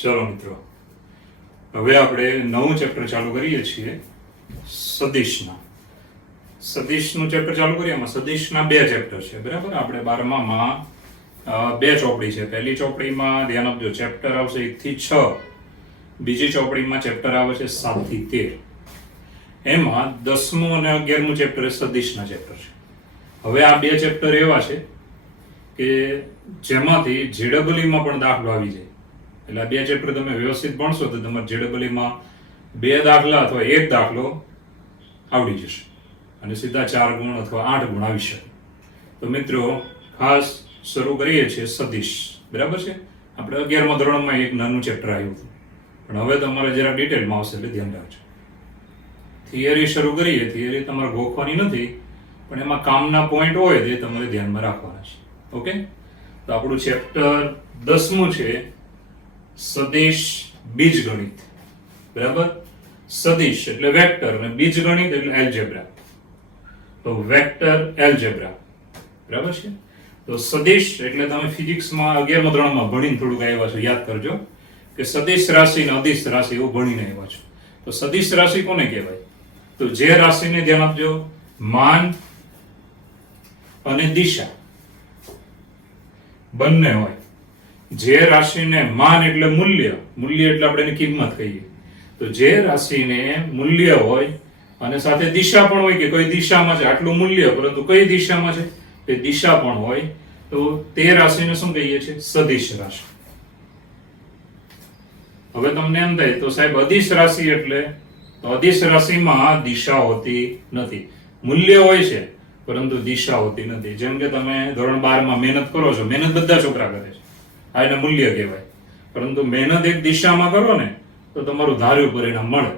ચલો મિત્રો, હવે આપણે નવું ચેપ્ટર ચાલુ કરીએ છીએ સદિશના. સદિશનું ચેપ્ટર ચાલુ કરીએ. એમાં સદિશના બે ચેપ્ટર છે, બરાબર. આપણે 12માં બે ચોપડી છે. પહેલી ચોપડીમાં ધ્યાન આપજો, ચેપ્ટર આવશે 1 થી 6. બીજી ચોપડીમાં ચેપ્ટર આવે છે 7 થી 13. એમાં 10મું અને 11મું ચેપ્ટર એ સદિશના ચેપ્ટર છે. હવે આ બે ચેપ્ટર એવા છે કે જેમાંથી JEE-માં પણ દાખલો આવી જાય. એટલે આ બે ચેપ્ટર તમે વ્યવસ્થિત ભણશો તો તમારે JEE-માં 2 દાખલા અથવા 1 દાખલો આવડી જશે અને સીધા 4 ગુણ અથવા 8 ગુણ આવી શકે. તો મિત્રો, ખાસ શરૂ કરીએ છીએ સદિશ, બરાબર છે. આપણે 11મા ધોરણમાં એક નાનું ચેપ્ટર આવ્યું હતું, પણ હવે તમારે જરા ડિટેલમાં આવશે એટલે ધ્યાન રાખજો. થિયરી શરૂ કરીએ. થિયરી તમારે ગોખવાની નથી, પણ એમાં કામના પોઈન્ટ હોય તે તમારે ધ્યાનમાં રાખવાના છે. ઓકે, તો આપણું ચેપ્ટર 10મું છે સદિશ બીજગણિત, બરાબર. સદિશ એટલે વેક્ટર અને બીજગણિત એટલે એલ્જેબ્રા. તો વેક્ટર એલ્જેબ્રા, બરાબર છે. તો સદિશ એટલે તમે ફિઝિક્સમાં 11મા ધોરણમાં ભણીને થોડુંક આવ્યા છો, યાદ કરજો કે સદિશ રાશિ અને અદિશ રાશિ એવું ભણીને આવ્યા છો. તો સદિશ રાશિ કોને કહેવાય? તો જે રાશિને ધ્યાન આપજો, માન અને દિશા બંને હોય. જે રાશિને માન એટલે મૂલ્ય, મૂલ્ય એટલે આપણે એની કિંમત કહીએ. તો જે રાશિને મૂલ્ય હોય અને સાથે દિશા પણ હોય કે કઈ દિશામાં છે, આટલું મૂલ્ય પરંતુ કઈ દિશામાં છે તે દિશા પણ હોય, તો તે રાશિને શું કહીએ છીએ? સદિશ રાશિ. હવે તમને એમ થાય તો સાહેબ અદિશ રાશિ એટલે? તો અદિશ રાશિમાં દિશા હોતી નથી, મૂલ્ય હોય છે પરંતુ દિશા હોતી નથી. જેમ કે તમે ધોરણ 12માં મહેનત કરો છો, મહેનત બધા છોકરા કરે છે, આ એને મૂલ્ય કહેવાય. પરંતુ મહેનત એક દિશામાં કરો ને તો તમારું ધાર્યું પરિણામ મળે.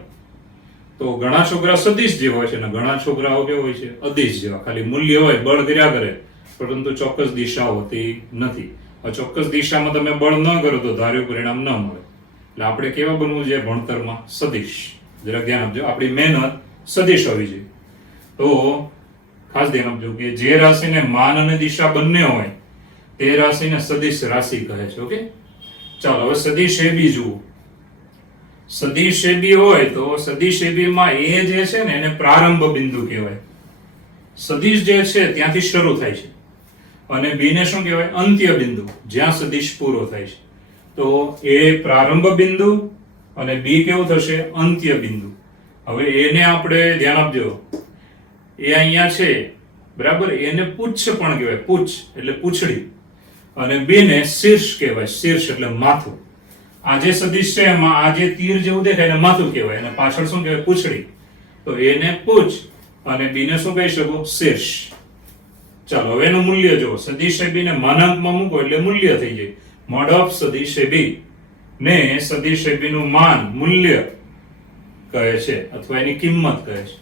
તો ઘણા છોકરા સદિશ જેવા હોય છે અને ઘણા છોકરાઓ કેવા હોય છે? અદિશ જેવા. ખાલી મૂલ્ય હોય, બળ કર્યા કરે, પરંતુ ચોક્કસ દિશા હોતી નથી. ચોક્કસ દિશામાં તમે બળ ન કરો તો ધાર્યું પરિણામ ન મળે. એટલે આપણે કેવા બનવું જોઈએ ભણતરમાં? સદિશ. જરા ધ્યાન આપજો, આપણી મહેનત સદિશ હોવી જોઈએ. તો ખાસ ધ્યાન આપજો કે જે રાશિને માન અને દિશા બંને હોય તે રાશિને સદિશ રાશિ કહે છે. ઓકે, ચાલો હવે સદિશ AB જુઓ. સદિશ AB હોય તો સદિશ AB માં એ જે છે ને એને પ્રારંભ બિંદુ કહેવાય. સદિશ જે છે ત્યાંથી શરૂ થાય છે અને B ને શું કહેવાય? અંત્ય બિંદુ, જ્યાં સદિશ પૂરો થાય છે. તો એ પ્રારંભ બિંદુ અને B કેવું થશે? અંત્ય બિંદુ. હવે એને આપણે ધ્યાન આપજો, એ અહીંયા છે, બરાબર. એને પુચ્છ પણ કહેવાય, પુચ્છ એટલે પૂંછડી, અને B ને શીર્ષ કહેવાય, શીર્ષ એટલે માથું. આ જે સદિશ છે એમાં આ જે તીર જેવું દેખાય એને માથું કહેવાય અને પાછળ શું કહેવાય? પૂંછડી. તો એને પૂછ અને B ને શું કહી શકો? શીર્ષ. ચાલો હવે એનું મૂલ્ય જુઓ. સદિશ AB ને માનાંકમાં મૂકો એટલે મૂલ્ય થઈ જાય. મોડ ઓફ સદિશ AB ને સદિશ AB નું માન, મૂલ્ય કહે છે અથવા એની કિંમત કહે છે.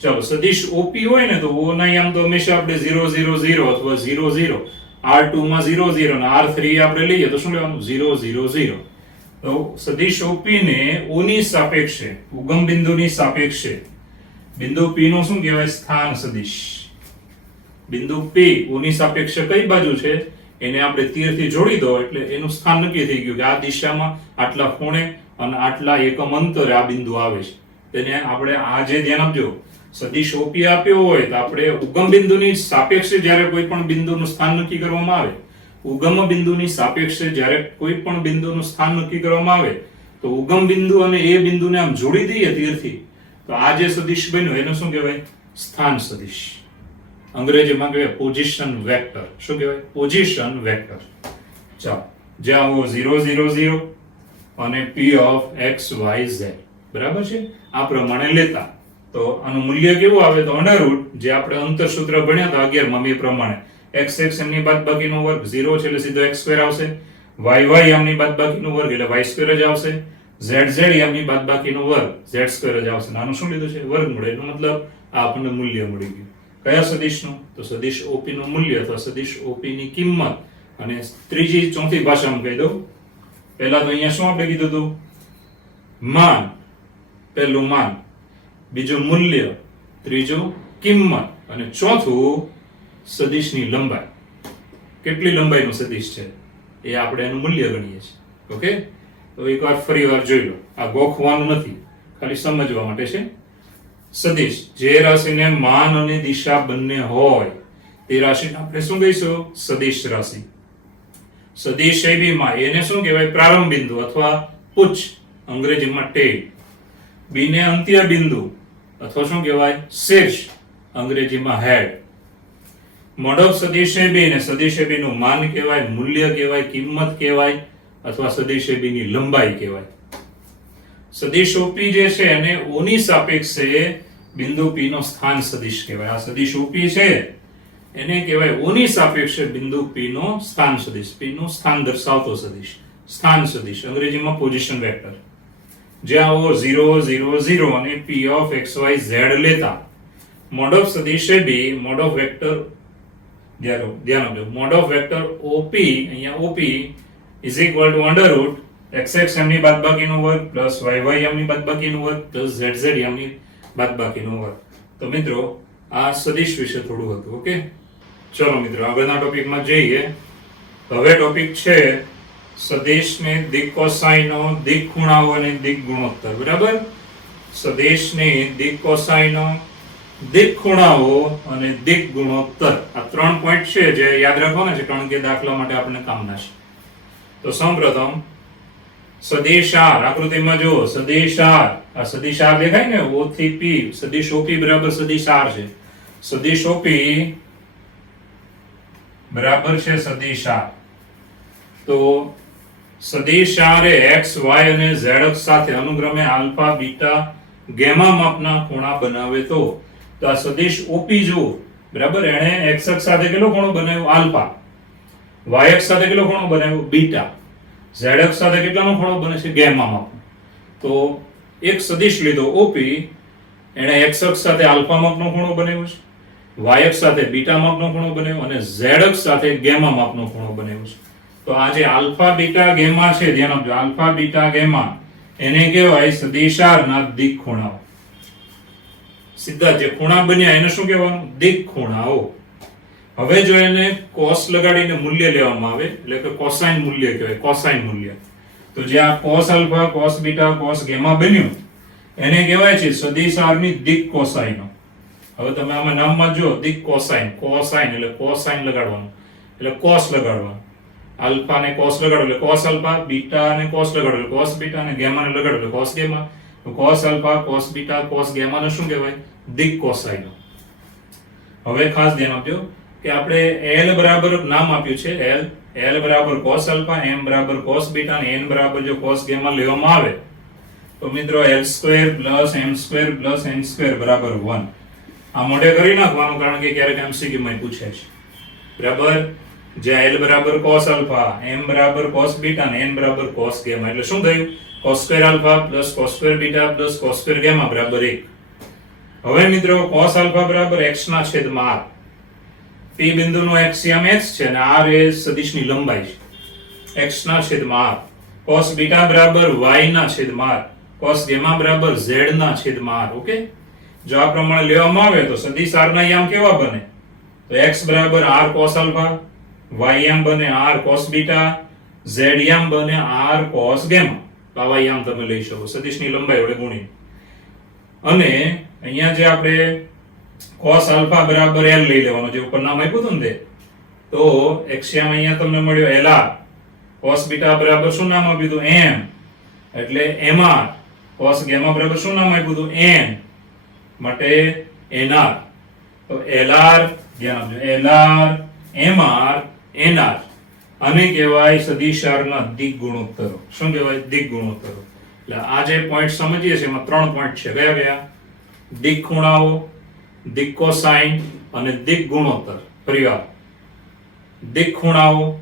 ચાલો સદિશ OP હોય ને તો O ના આમ તો હંમેશા આપણે 0 0 0 અથવા 0 0, R2 માં 0 0 અને R3 આપણે લઈએ તો શું લેવાનું? 0 0 0. તો સદિશ OP ને O ની સાપેક્ષે, ઉગમ બિંદુની સાપેક્ષે, બિંદુ P નું શું કહેવાય? સ્થાન સદિશ. બિંદુ P O ની સાપેક્ષે કઈ બાજુ છે એને આપણે તીરથી જોડી દો એટલે એનું સ્થાન નક્કી થઈ ગયું કે આ દિશામાં આટલા ખૂણે અને આટલા એકમ અંતરે આ બિંદુ આવે છે. તેને આપણે આ જે ધ્યાન આપજો, સદિશ OP આપ્યો હોય તો આપણે ઉગમ બિંદુની સાપેક્ષે જ્યારે કોઈ પણ બિંદુનું સ્થાન નક્કી કરવામાં આવે, ઉગમ બિંદુની સાપેક્ષે જ્યારે કોઈ પણ બિંદુનું સ્થાન નક્કી કરવામાં આવે તો ઉગમ બિંદુ અને એ બિંદુને આમ જોડી દઈએ તીરથી તો આ જે સદિશ બન્યો એને શું કહેવાય? સ્થાન સદિશ. અંગ્રેજીમાં કહેવાય પોઝિશન વેક્ટર. શું કહેવાય? Position vector. ચાલો, જ્યાં આવો 0 0 0 અને P of x y z, બરાબર છે, આ પ્રમાણે લેતા તો આનું મૂલ્ય કેવું આવે? તો અંડરરૂટ, જે આપણે અંતરસૂત્ર ભણ્યા હતા 11માં એ પ્રમાણે, x x એમની બાદબાકીનો વર્ગ, 0 છે એટલે સીધો x² આવશે, y y એમની બાદબાકીનો વર્ગ એટલે y² જ આવશે, z z એમની બાદબાકીનો વર્ગ, z² જ આવશે. આનું શું લીધું છે? વર્ગમૂળ. એનો મતલબ આ આપણને મૂલ્ય મળી ગયું. કયા સદિશનું? તો સદિશ OP નું મૂલ્ય અથવા સદિશ OP ની કિંમત. અને ત્રીજી ચોથી ભાષામાં કહી દઉં. પહેલા તો અહીંયા શું આપણે કીધું હતું? માન. પહેલું માન, બીજું મૂલ્ય, ત્રીજું કિંમત અને ચોથું સદિશની લંબાઈ. કેટલી લંબાઈનું સદિશ છે એ આપણે એનું મૂલ્ય ગણીએ છીએ. ઓકે, તો એકવાર ફરીવાર જોઈ લો, આ ગોખવાનું નથી, ખાલી સમજવા માટે છે. સદિશ, જે રાશિને માન અને દિશા બંને હોય તે રાશિને આપણે શું કહીશું? સદિશ રાશિ. સદિશ એ બી માં, એને શું કહેવાય? પ્રારંભ બિંદુ અથવા પુચ્છ, અંગ્રેજીમાં ટેલ. બી ને અંત્ય બિંદુ અથવા શું કહેવાય? શીર્ષ, અંગ્રેજીમાં હેડ. મોડ ઓફ સદિશ એ બી ને સદિશ એ બી નું માન કહેવાય, મૂલ્ય કહેવાય, કિંમત કહેવાય અથવા સદિશ એ બી ની લંબાઈ કહેવાય. સદિશ ઓપી જે છે એને ઓ ની સાપેક્ષે બિંદુ પી નો સ્થાન સદિશ કહેવાય. આ સદિશ ઓપી છે એને કહેવાય ઓ ની સાપેક્ષે બિંદુ પી નો સ્થાન સદિશ, પી નું સ્થાન દર્શાવતો સદિશ, સ્થાન સદિશ, અંગ્રેજીમાં પોઝિશન વેક્ટર. જ્યાં ઓ 0 0 0 અને p ઓફ xy z લેતા મોડ ઓફ સદિશ એ બી મોડ ઓફ વેક્ટર, ધ્યાન આપજો, મોડ ઓફ વેક્ટર OP, અહીંયા OP is equal to under route xx m ની બાદબાકીનો વર્ગ પ્લસ yy m ની બાદબાકીનો વર્ગ પ્લસ zz m ની બાદબાકીનો વર્ગ. તો મિત્રો આ સદિશ વિશે થોડું હતું. ઓકે, ચલો મિત્રો આગળના ટોપિકમાં જઈએ. હવે ટોપિક છે સદિશની દિક કોસાઈનો, દિક ખૂણાઓ અને દિક ગુણોત્તર. બરાબર, સદિશની દિક કોસાઈનો, દિક ખૂણાઓ અને દિક ગુણોત્તર, આ 3 પોઈન્ટ છે જે યાદ રાખવાના છે કારણ કે દાખલા માટે આપણને કામના છે. તો સૌપ્રથમ સદિશ R, આકૃતિમાં જુઓ સદિશ R, આ સદિશ R દેખાય ને, O થી P, સદિશ OP બરાબર સદિશ R છે. સદિશ OP બરાબર છે સદિશ R. તો સદિશ R એ x, y અને z અક્ષ સાથે અનુક્રમે આલ્ફા, બીટા, ગેમા માપના ખૂણા બનાવે તો આ સદિશ OP જુઓ, બરાબર, એણે x અક્ષ સાથે કેટલો ખૂણો બનાવ્યો? આલ્ફા. y અક્ષ સાથે કેટલો ખૂણો બનાવ્યો? બીટા. z અક્ષ સાથે કેટલાનો ખૂણો બને છે? ગેમા માપનો. તો એક સદિશ લીધો OP, એણે x અક્ષ સાથે આલ્ફા માપનો ખૂણો બનાવ્યો છે, y અક્ષ સાથે બીટા માપનો ખૂણો બનાવ્યો અને z અક્ષ સાથે ગેમા માપનો ખૂણો બનાવ્યો છે. તો આ જે આલ્ફા, બીટા, ગેમા છે, ધ્યાન આપજો, આલ્ફા, બીટા, ગેમા, એને કહેવાય સદિશ R ના દિક ખૂણાઓ. સીધા જે ખૂણા બન્યા એને શું કહેવાનું? દિક ખૂણાઓ. હવે જો એને cos લગાડીને મૂલ્ય લેવામાં આવે એટલે કે કોસાઇન મૂલ્ય કહેવાય, કોસાઇન મૂલ્ય. તો જે આ cos alpha, cos beta, cos gamma બન્યું એને કહેવાય છે સદિશ R ની દિક કોસાઈનો. હવે તમે આમાં નામમાં જો દિક કોસાઇન, કોસાઇન એટલે કોસાઇન લગાડવાનું એટલે cos લગાડવાનું, આલ્ફા ને cos લગાડો એટલે cos આલ્ફા, બીટા ને cos લગાડો એટલે cos બીટા અને ગેમા ને લગાડો એટલે cos ગેમા. તો cos alpha, cos beta, cos gamma ને શું કહેવાય? દિક કોસાઈનો. હવે ખાસ ધ્યાન આપજો કે આપણે L બરાબર નામ આપ્યું છે L બરાબર cos આલ્ફા, M બરાબર cos બીટા અને N બરાબર જો cos ગેમા લેવામાં આવે તો મિત્રો L² + M² + N² બરાબર 1. આ મોઢે કરી નાખવાનું કારણ કે ક્યારેક MCQ માં પૂછે છે. બરાબર, જ્યાં L બરાબર cos આલ્ફા, M બરાબર cos બીટા અને N બરાબર cos ગેમા એટલે શું થયું? cos² alpha + cos² beta + cos² gamma બરાબર 1. હવે મિત્રો cos આલ્ફા બરાબર x ના છેદમાં r. P બિંદુનો એક્સિયમ x છે અને r એ સદિશની લંબાઈ છે. x ના છેદમાં r. cos બીટા બરાબર y ના છેદમાં r. cos ગેમા બરાબર z ના છેદમાં r. ઓકે, જો આ પ્રમાણે લેવામાં આવે તો સદિશ r ના યામ કેવા બને? તો x બરાબર r cos આલ્ફા, y યામ બને r cos બીટા, z યામ બને r cos ગેમા. આવા યામ તમે લઈ શકો સદિશની લંબાઈ વડે ગુણી. અને અહીંયા જે આપણે cos આલ્ફા બરાબર L લઈ લેવાનો, જે ઉપર નામ આપ્યું હતું ને તે, તો એક્સિયમ અહીંયા તમને મળ્યો LR. cos બીટા બરાબર શું નામ આપ્યું હતું? M, એટલે MR. cos ગેમા બરાબર શું નામ આપ્યું હતું? N, માટે NR. તો LR, ધ્યાન આપજો, LR, MR, NR આને કહેવાય સદિશ R ના દિક ગુણોત્તરો. શું કહેવાય? દિક ગુણોત્તરો. એટલે આ જે પોઈન્ટ સમજીએ છીએ એમાં 3 પોઈન્ટ છે. કયા કયા? દિક ખૂણાઓ, દિક કોસાઇન અને દિક ગુણોત્તર. ફરીવાર, દિક ખૂણાઓ,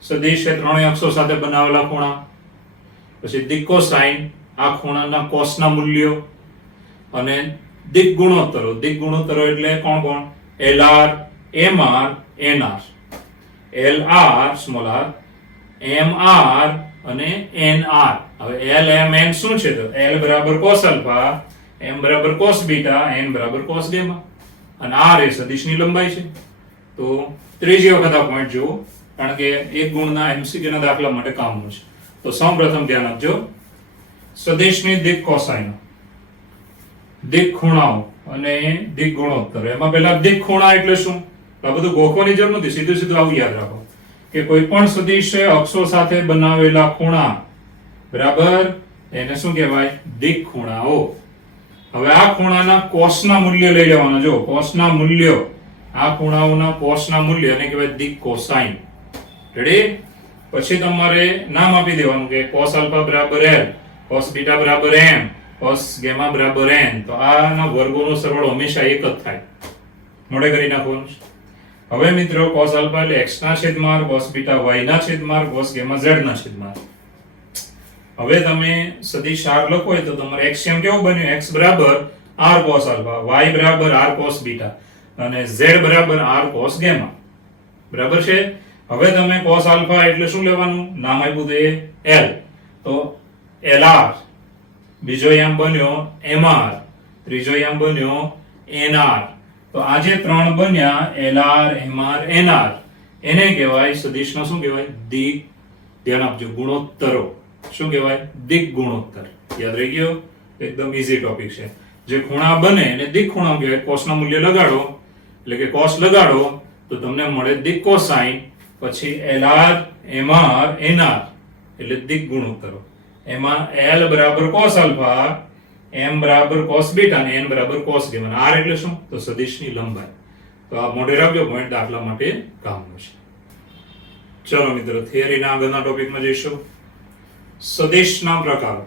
સદિશ એ ત્રણેય અક્ષો સાથે બનાવેલા ખૂણા. પછી દિક કોસાઇન, આ ખૂણાના કોસના મૂલ્યો. અને દિક ગુણોત્તરો. દિક ગુણોત્તરો એટલે કોણ કોણ? LR, MR, NR. LR small r, MR અને NR. હવે L, M, N શું છે? તો L બરાબર cos આલ્ફા, M બરાબર cos બીટા, N બરાબર cos ગેમા અને R એ સદિશની લંબાઈ છે. તો ત્રીજી વખત આ પોઈન્ટ જુઓ કારણ કે એક ગુણના MCQ ના દાખલા માટે કામનું છે. તો સૌપ્રથમ ધ્યાન આપજો, સદિશની દિક કોસાઇન, દિક ખૂણાઓ અને દિક ગુણોત્તર. એમાં પહેલા દિક ખૂણા એટલે શું? આ બધું ગોખવાની જરૂર નથી, સીધું સીધું આવું યાદ રાખો કે કોઈ પણ સદિશે અક્ષો સાથે બનાવેલા ખૂણા, બરાબર, એને શું કહેવાય? દિક ખૂણાઓ. હવે આ ખૂણાના કોસના મૂલ્ય લઈ લેવાના. જો કોસના મૂલ્યો, આ ખૂણાઓના કોસના મૂલ્ય એને કહેવાય દિક કોસાઇન. રેડી? પછી તમારે નામ આપી દેવાનું કે cos આલ્ફા બરાબર l, cos બીટા બરાબર m, cos ગામા બરાબર n. તો આના વર્ગોનો સરવાળો હંમેશા એક જ થાય. મોડે કરી નાખવાનું. હવે મિત્રો cos આલ્ફા એટલે x ના છેદમાં r, cos બીટા y ના છેદમાં r, cos ગામા z ના છેદમાં r. હવે તમે સદિશ r લખો હોય તો તમારે એક્સિયમ કેવો બન્યો? x બરાબર r cos આલ્ફા, y બરાબર r cos બીટા અને z બરાબર r cos ગામા. બરાબર છે? હવે તમે cos આલ્ફા એટલે શું લેવાનું? નામ આપ્યું તો l, તો lr, બીજો અહીંયા બન્યો mr, ત્રીજો અહીંયા બન્યો nr. તો આ જે ત્રણ બન્યા lr, mr, nr, એને કહેવાય સદિશનો શું કહેવાય? દિક. ધ્યાન આપજો, ગુણોત્તરો. શું કહેવાય? દિક ગુણોત્તર. યાદ રહી ગયો? એકદમ ઈઝી ટોપિક છે. જે ખૂણા બને એને દિક ખૂણા કહેવાય. કોસના મૂલ્ય લગાડો એટલે કે કોસ લગાડો તો તમને મળે દિક કોસાઇન, પછી lr, mr, nr એટલે દિક ગુણોત્તરો. એમાં l બરાબર cos આલ્ફા, m બરાબર cos બીટા અને n બરાબર cos ગામા. r એટલે શું? તો સદિશની લંબાઈ. તો આ મોઢે રાખજો, પોઈન્ટ દાખલા માટે કામનો છે. ચલો મિત્રો, થિયરીના આગળના ટોપિકમાં જઈશું. સદિશના પ્રકારો,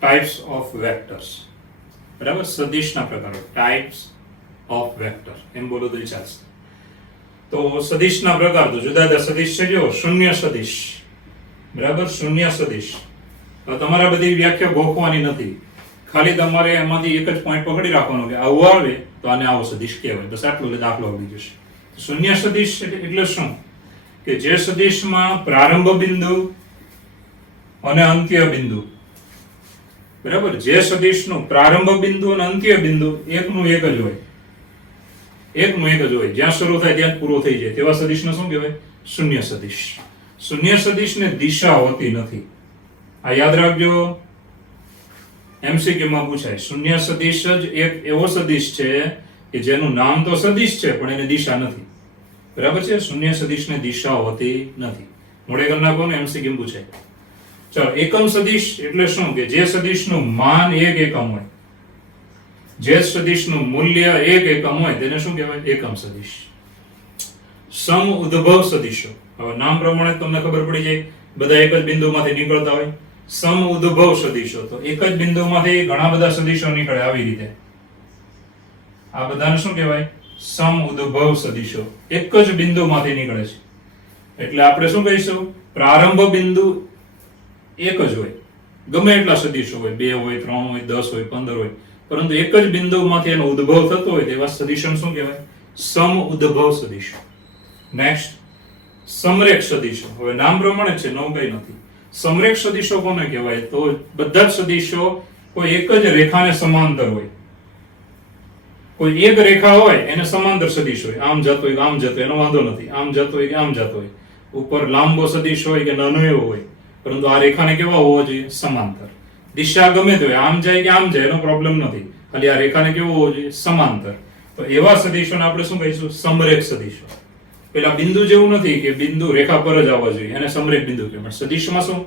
ટાઇપ્સ ઓફ વેક્ટર્સ. બરાબર? સદિશના પ્રકારો, ટાઇપ્સ ઓફ વેક્ટર એમ બોલો તો ચાલશે. તો સદિશના પ્રકાર તો જુદા જુદા સદિશ છે. જો શૂન્ય સદિશ, બરાબર, શૂન્ય સદિશ. તો તમારે બધી વ્યાખ્યા ગોખવાની નથી, ખાલી તમારે એમાંથી એક જ પોઈન્ટ પકડી રાખવાનો કે આવું આવે તો આને આવો સદિશ કહેવાય. બસ આટલું એટલે દાખલો આવડી જશે. શૂન્ય સદિશ એટલે શું? કે જે સદિશમાં પ્રારંભ બિંદુ અને અંત્ય બિંદુ, બરાબર, જે સદિશનું પ્રારંભ બિંદુ અને અંત્ય બિંદુ એકનું એક જ હોય, એકનું એક જ હોય, જ્યાં શરૂ થાય ત્યાં પૂરો થઈ જાય, તેવા સદિશને શું કહેવાય? શૂન્ય સદિશ. શૂન્ય સદિશને દિશા હોતી નથી. આ યાદ રાખજો, MCQ માં પૂછાય. શૂન્ય સદિશ જ એક એવો સદિશ છે કે જેનું નામ તો સદિશ છે પણ એને દિશા નથી. બરાબર છે? શૂન્ય સદિશને દિશા હોતી નથી. મોડે કરી નાખો ને, MCQ પૂછાય. ચાલો, એકમ સદિશ એટલે શું? કે જે સદિશનું માન એક એકમ હોય, જે સદિશનું મૂલ્ય એક એકમ હોય તેને શું કહેવાય? એકમ સદિશ. સમ ઉદ્ભવ સદિશો, હવે નામ પ્રમાણે તમને ખબર પડી જાય, બધા એક જ બિંદુમાંથી નીકળતા હોય. સમ ઉદ્ભવ સદિશો, તો એક જ બિંદુમાંથી ઘણા બધા સદિશો નીકળે આવી રીતે. આ બધાને શું કહેવાય? સમ ઉદ્ભવ સદિશો. એક જ બિંદુમાંથી નીકળે છે એટલે આપણે શું કહીશું? પ્રારંભ બિંદુ એક જ હોય, ગમે એટલા સદિશો હોય, 2 હોય, 3 હોય, 10 હોય, 15 હોય, પરંતુ એક જ બિંદુમાંથી એનો ઉદ્ભવ થતો હોય તેવા સદિશોને શું કહેવાય? સમ ઉદ્ભવ સદિશો. નેક્સ્ટ, સમરેખ સદિશો. હવે નામ પ્રમાણે છે, નવું કઈ નથી. સમરેખ સદિશો કોને કહેવાય? તો બધા જ સદિશો કોઈ એક જ રેખાને સમાંતર હોય. કોઈ એક રેખા હોય એને સમાંતર સદિશ હોય, આમ જતો હોય આમ જતો, એનો વાંધો નથી, આમ જતો હોય કે આમ જતો હોય, ઉપર લાંબો સદિશ હોય કે નાનો એવો હોય, પરંતુ આ રેખાને કેવા હોવો જોઈએ? સમાંતર. દિશા ગમે તે હોય, આમ જાય કે આમ જાય એનો પ્રોબ્લેમ નથી, ખાલી આ રેખાને કેવો હોવો જોઈએ? સમાંતર. તો એવા સદિશોને આપણે શું કહીશું? સમરેખ સદિશો. પેલા બિંદુ જેવું નથી કે બિંદુ રેખા પર જ આવવા જોઈએ, એને સમરેખ બિંદુ કહેવાય. સદિશમાં શું?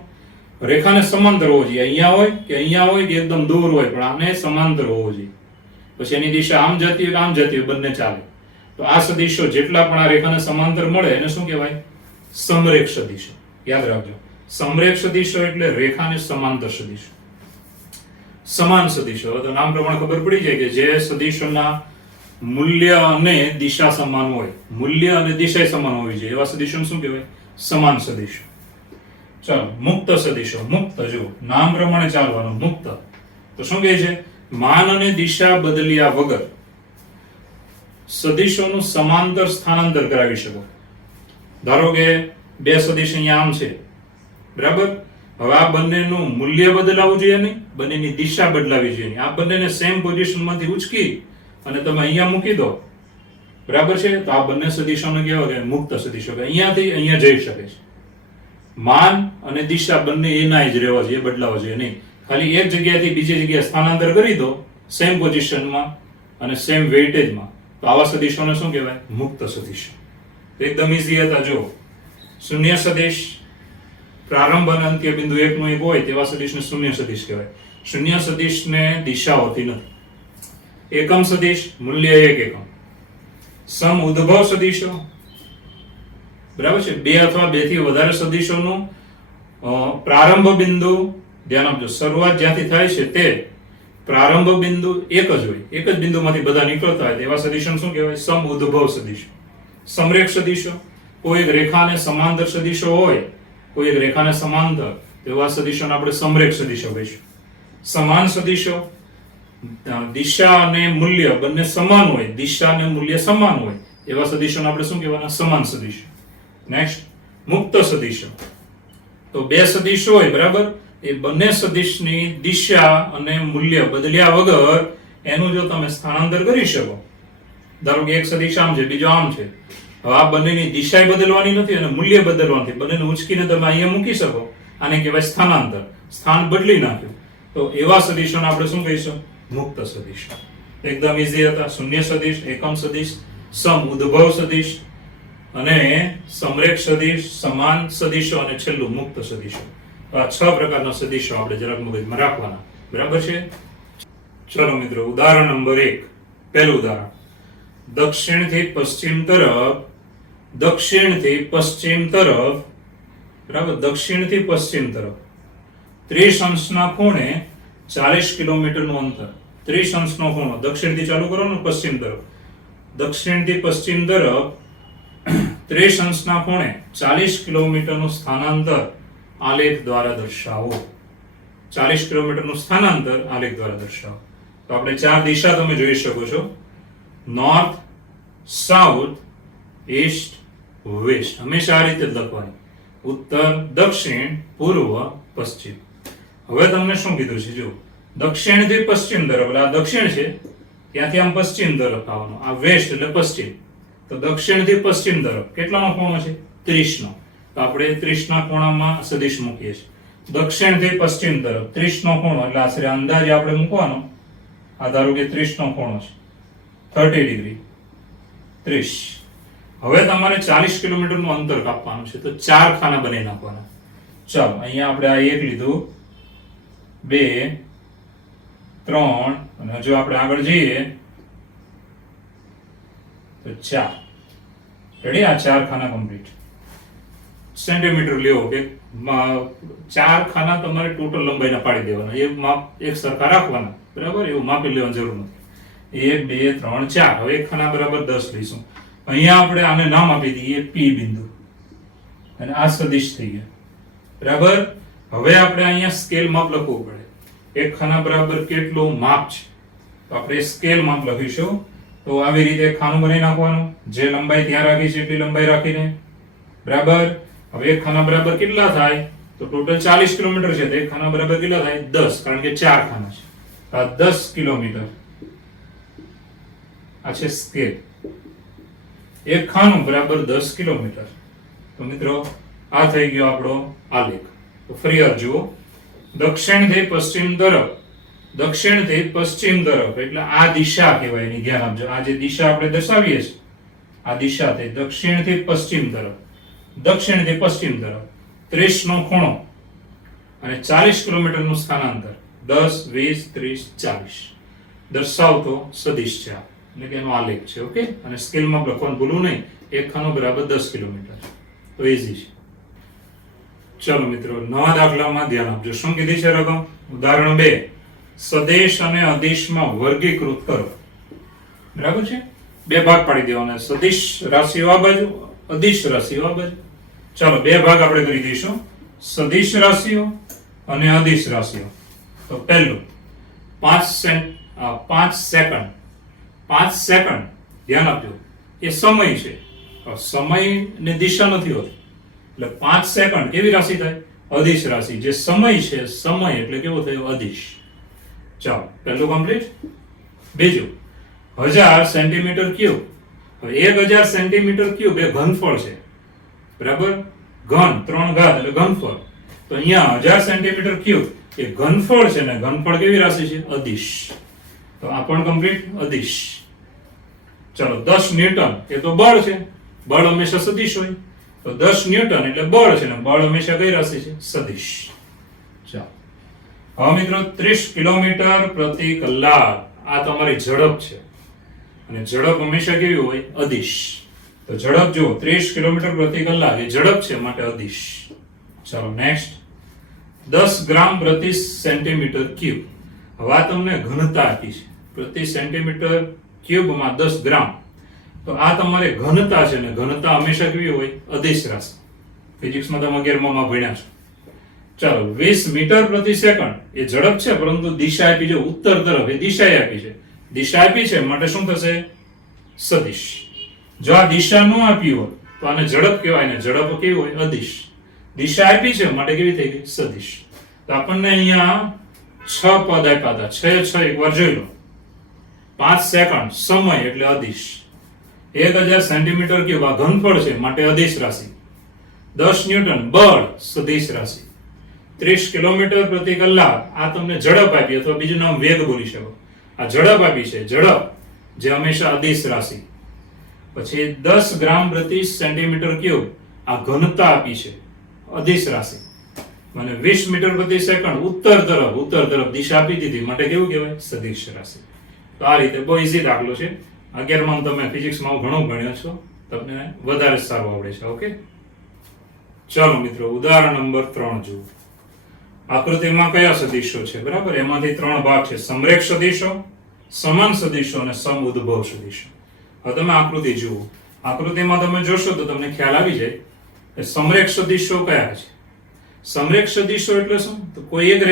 રેખાને સમાંતર હોવો જોઈએ, અહીંયા હોય કે અહીંયા હોય કે એકદમ દૂર હોય, પણ આને સમાંતર હોવો જોઈએ. પછી એની દિશા આમ જતી હોય કે આમ જતી હોય, બંને ચાલે. તો આ સદિશો જેટલા પણ આ રેખાને સમાંતર મળે એને શું કહેવાય? સમરેખ સદિશો. યાદ રાખજો, સમરેખ સદિશો એટલે રેખાને સમાંતર સદિશો. સમાન સદિશો, તો નામ પ્રમાણે ખબર પડી જાય કે જે સદિશોના મૂલ્ય અને દિશા સમાન હોય, મૂલ્ય અને દિશા સમાન હોવી જોઈએ, એવા સદિશોને શું કહેવાય? સમાન સદિશો. ચાલો, મુક્ત સદિશો. મુક્ત, જો નામ પ્રમાણે ચાલવાનું. મુક્ત તો શું કહે છે? માન અને દિશા બદલ્યા વગર સદિશોનું સમાંતર સ્થાનાંતર કરાવી શકો. ધારો કે બે સદિશ અહીંયા આમ છે, બરાબર, હવે આ બંનેનું મૂલ્ય બદલાવવું જોઈએ નહીં, બંનેની દિશા બદલાવી જોઈએ નહીં. આ બંનેને સેમ પોઝિશનમાંથી ઉચકી અને તમે અહીંયા મૂકી દો, બરાબર છે, તો આ બંને સદિશોને કહેવાય કે મુક્ત સદિશો, કે અહીંયાથી અહીંયા જઈ શકે છે. માન અને દિશા બંને એના જ રહેવા જોઈએ, બદલાવા જોઈએ નહીં. ખાલી એક જગ્યાએથી બીજી જગ્યાએ સ્થાનાંતર કરી દો સેમ પોઝિશનમાં અને સેમ વેઇટેજમાં, તો આવા સદિશોને શું કહેવાય? મુક્ત સદિશો. એકદમ ઈઝી હતા. જો શૂન્ય સદિશ, પ્રારંભ અને અંત્ય બિંદુ એકનો એક હોય તેવા સદિશને શૂન્ય સદિશ કહેવાય. શૂન્ય સદિશને દિશા હોતી નથી. એકમ સદિશ, મૂલ્ય 1 એકમ. સમ ઉદ્ભવ સદિશો, બરાબર છે, બે અથવા બે થી વધારે સદિશોનું પ્રારંભ બિંદુ, ધ્યાન આપજો, શરૂઆત જ્યાંથી થાય છે તે પ્રારંભ બિંદુ એક જ હોય, એક જ બિંદુમાંથી બધા નીકળતા હોય તેવા સદિશોને શું કહેવાય? સમ ઉદ્ભવ સદિશો. સમરેખ સદિશો, કોઈ એક રેખાને સમાંતર સદિશો હોય, કોઈ એક રેખાને સમાંતર, તેવા સદિશોને આપણે સમરેખ સદિશો કહીશું. સમાન સદિશો, દિશા અને મૂલ્ય બંને સમાન હોય, દિશા અને મૂલ્ય સમાન હોય એવા સદિશોને આપણે શું કહેવાના? સમાન સદિશો. નેક્સ્ટ, મુક્ત સદિશો. તો બે સદિશ હોય, બરાબર, એ બંને સદિશની દિશા અને મૂલ્ય બદલ્યા વગર એનું જો તમે સ્થાનાંતર કરી શકો, ધારો કે એક સદિશ આમ છે, બીજો આમ છે, હવે આ બંનેની દિશા બદલવાની નથી અને મૂલ્ય બદલવાનું નથી, બંનેને ઉંચકીને તમે અહીંયા મૂકી શકો, આને કહેવાય સ્થાનાંતર, સ્થાન બદલી નાખ્યું, તો એવા સદિશોને આપણે શું કહીશું? મુક્ત સદિશ. એકદમ ઈઝી હતા. શૂન્ય સદિશ, એકમ સદિશ, સમ ઉદ્ભવ સદિશ અને સમરેખ સદિશ, સમાન સદિશો અને છેલ્લું મુક્ત સદિશો. આ 6 પ્રકારના સદિશો આપણે જરાક મગજમાં રાખવાના, બરાબર છે? ચલો મિત્રો, ઉદાહરણ નંબર 1. પહેલું ઉદાહરણ, દક્ષિણથી પશ્ચિમ તરફ, દક્ષિણથી પશ્ચિમ તરફ, બરાબર, દક્ષિણથી પશ્ચિમ તરફ 30 અંશના ખૂણે 40 કિલોમીટરનું અંતર. 30 અંશનો ખૂણો, દક્ષિણથી ચાલુ કરો ને પશ્ચિમ તરફ, દક્ષિણથી પશ્ચિમ તરફ 30 અંશના ખૂણે 40 કિલોમીટરનું સ્થાનાંતર આલેખ દ્વારા દર્શાવો. 40 કિલોમીટરનું સ્થાનાંતર આલેખ દ્વારા દર્શાવો. તો આપણે 4 દિશા તમે જોઈ શકો છો: નોર્થ, સાઉથ, ઈસ્ટ, વેસ્ટ. હંમેશા આ રીતે જ લખવાની, ઉત્તર, દક્ષિણ, પૂર્વ, પશ્ચિમ. હવે તમને શું કીધું છે? જો દક્ષિણથી પશ્ચિમ તરફ, એટલે આ દક્ષિણ છે, ત્યાંથી આમ પશ્ચિમ તરફ આવવાનું, આ વેસ્ટ એટલે પશ્ચિમ. તો દક્ષિણથી પશ્ચિમ તરફ કેટલાનો ખૂણો છે? 30 નો. તો આપણે 30 ના ખૂણામાં સદિશ મૂકીએ છીએ. દક્ષિણથી પશ્ચિમ તરફ 30 નો ખૂણો, એટલે આશરે અંદાજે આપણે મૂકવાનો, આ ધારો કે 30 નો ખૂણો છે, 30 ડિગ્રી, 30. હવે તમારે 40 કિલોમીટરનું અંતર કાપવાનું છે, તો 4 ખાના બનાવી નાખવાના. ચાલો, અહીંયા આપણે આ એક લીધું, 2, 3, અને જો આપણે આગળ જઈએ તો 4. રેડી? આ 4 ખાના કમ્પ્લીટ. સેન્ટીમીટર લેવો કે 4 ખાના તમારે ટોટલ લંબાઈના પાડી દેવાના, એ માપ એક સરખા રાખવાના, બરાબર? એવું માપી લેવાની જરૂર નથી. 1, 2, 3, 4. હવે એક ખાના બરાબર 10 લઈશું. અહીંયા આપણે આને નામ આપી દઈએ P બિંદુ, અને આ સદિશ થઈ ગયા, બરાબર? હવે આપણે અહીંયા સ્કેલ માપ લખવું પડે. એક ખાના બરાબર કેટલું માપ છે, તો આપણે સ્કેલ માપ લખીશું. તો આવી રીતે ખાનું બનાવી નાખવાનું, જે લંબાઈ ત્યાં રાખી છે એટલી લંબાઈ રાખીને, બરાબર? હવે એક ખાના બરાબર કેટલા થાય? તો ટોટલ 40 કિલોમીટર છે, તો એક ખાના બરાબર કેટલા થાય? 10, કારણ કે 4 ખાના છે. આ 10 કિલોમીટર આ છે સ્કેલ. એક ખાનું બરાબર 10 કિલોમીટર. તો મિત્રો, આ થઈ ગયો આપણો આલેખ. તો ફરી વાર જુઓ, દક્ષિણથી પશ્ચિમ તરફ, દક્ષિણથી પશ્ચિમ તરફ એટલે આ દિશા કહેવાય, એની ધ્યાન આપજો. આ જે દિશા આપણે દર્શાવીએ છીએ, આ દિશા થઈ દક્ષિણથી પશ્ચિમ તરફ, દક્ષિણથી પશ્ચિમ તરફ 30 નો ખૂણો અને 40 કિલોમીટરનું સ્થાનાંતર, 10, 20, 30, 40 દર્શાવતો સદિશ છે, એટલે કે એનો આલેખ છે. ઓકે? અને સ્કેલમાં લખવાનું ભૂલવું નહીં, એક ખાનું બરાબર 10 કિલોમીટર. તો ઈઝી છે. ચલો મિત્રો, નવા દાખલામાં ધ્યાન આપજો. શું કીધી છે રકમ? ઉદાહરણ 2, સદેશ અને અદિશમાં વર્ગીકૃત કરો. બરાબર છે? 2 ભાગ પાડી દેવાના, સદિશ રાશિઓ આ બાજુ, અદિશ રાશિઓ આ બાજુ. ચાલો, 2 ભાગ આપણે કરી દઈશું, સદિશ રાશિઓ અને અદિશ રાશિઓ. તો પહેલું 5 સેકન્ડ, 5 સેકન્ડ ધ્યાન આપજો, એ સમય છે. સમય ને દિશા નથી હોતી, એટલે 5 સેકન્ડ કેવી રાશિ થાય? અદિશ રાશિ. જે સમય છે, સમય એટલે કેવો થયો? અદિશ. ચાલો, પહેલું કમ્પ્લીટ. બીજું 1000 સેન્ટીમીટર ક્યુબ. હવે 1000 સેન્ટીમીટર ક્યુબ એ ઘનફળ છે, બરાબર? ઘન 3 ઘાત એટલે ઘનફળ. તો અહીંયા 1000 સેન્ટીમીટર ક્યુબ એ ઘનફળ છે ને ઘનફળ કેવી રાશિ છે? અદિશ. તો આ પણ કમ્પ્લીટ અદિશ. ચલો 10 ન્યૂટન એ તો બળ છે, બળ હંમેશા સદિશ હોય. તો 10 ન્યૂટન એટલે બળ છે ને બળ હંમેશા કઈ રાશિ છે? સદિશ. ચાલો હવે મિત્રો 30 કિલોમીટર પ્રતિ કલાક આ તમારી ઝડપ છે અને ઝડપ હંમેશા કેવી હોય? અદિશ. તો ઝડપ જો 30 કિલોમીટર પ્રતિ કલાક એ ઝડપ છે માટે અદિશ. ચાલો નેક્સ્ટ 10 ગ્રામ પ્રતિ સેન્ટીમીટર ક્યુબ. હવે આ તમને ઘનતા આપી છે, પ્રતિ સેન્ટીમીટર ક્યુબમાં 10 ગ્રામ. તો આ તમારે ઘનતા છે ને ઘનતા હંમેશા કેવી હોય? અદિશ રાશિ. ફિઝિક્સમાં તમે 11મા માં ભણ્યા છો. ચાલો 20 મીટર પ્રતિ સેકન્ડ એ ઝડપ છે પરંતુ દિશા આપી છે ઉત્તર તરફ, એ દિશા આપી છે, દિશા આપી છે માટે શું થશે? સદિશ. જો આ દિશા ન આપી હોય તો આને ઝડપ કહેવાય ને ઝડપ કેવી હોય? અદિશ. દિશા આપી છે માટે કેવી થઈ ગઈ? સદિશ. તો આપણને અહીંયા 6 પદ આપ્યા હતા, 6 એકવાર જોઈ લો. 5 સેકન્ડ સમય એટલે અદિશ. 1000 સેન્ટીમીટર ક્યુબ આ ઘનફળ છે માટે અદિશ રાશિ. 10 ન્યૂટન બળ સદિશ રાશિ. 30 કિલોમીટર પ્રતિ કલાક આ તમને ઝડપ આપી અથવા બીજું નામ વેગ બોલી શકો. આ ઝડપ આપી છે, ઝડપ જે હંમેશા અદિશ રાશિ. પછી 10 ગ્રામ પ્રતિ સેન્ટીમીટર ક્યુબ આ ઘનતા આપી છે અદિશ રાશિ. મને 20 મીટર પ્રતિ સેકન્ડ ઉત્તર તરફ દિશા આપી દીધી માટે કેવું કહેવાય? સદિશ રાશિ. તો આ રીતે બહુ ઈઝી દાખલો છે. 11માં તમે ફિઝિક્સમાં ઘણું ભણ્યો છો, તમને વધારે સારું આવડે છે. ઓકે ચાલો મિત્રો ઉદાહરણ નંબર 3 જુઓ. આકૃતિમાં કયા સદિશો છે? બરાબર, એમાંથી 3 ભાગ છે: સમરેખ સદિશો, સમાન સદિશો અને સમઉદ્ભવ સદિશો. હવે તમે આકૃતિ જુઓ. આકૃતિમાં તમે જોશો તો તમને ખ્યાલ આવી જાય કે સમરેખ સદિશો કયા છે. સમરેખ સદિશો એટલે શું? તો કોઈ એક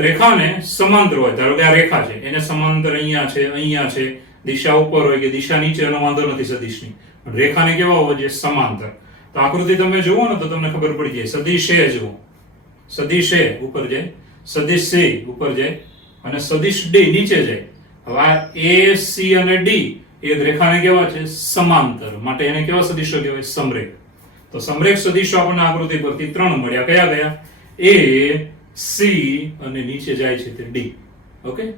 રેખાને સમાંતર હોય. ધારો કે આ રેખા છે, એને સમાંતર અહીંયા છે, દિશા ઉપર હોય કે દિશા નીચે એનો વાંધો નથી સદિશની, પણ રેખાને કેવા હોવા જોઈએ? સમાંતર. તો આકૃતિ તમે જુઓ ને તો તમને ખબર પડી જાય. સદિશ એ જુઓ, સદિશ એ ઉપર જાય, સદિશ સી ઉપર જાય અને સદિશ ડી નીચે જાય. હવે આ એ સી અને ડી એક રેખાને કેવા છે? સમાંતર, માટે એને કેવા સદિશો કહેવાય? સમરેખ. તો સમરેખ સદિશો આપણને આકૃતિ પરથી 3 મળ્યા. કયા? એ સી અને નીચે જાય છે તે ડી. ઓકે,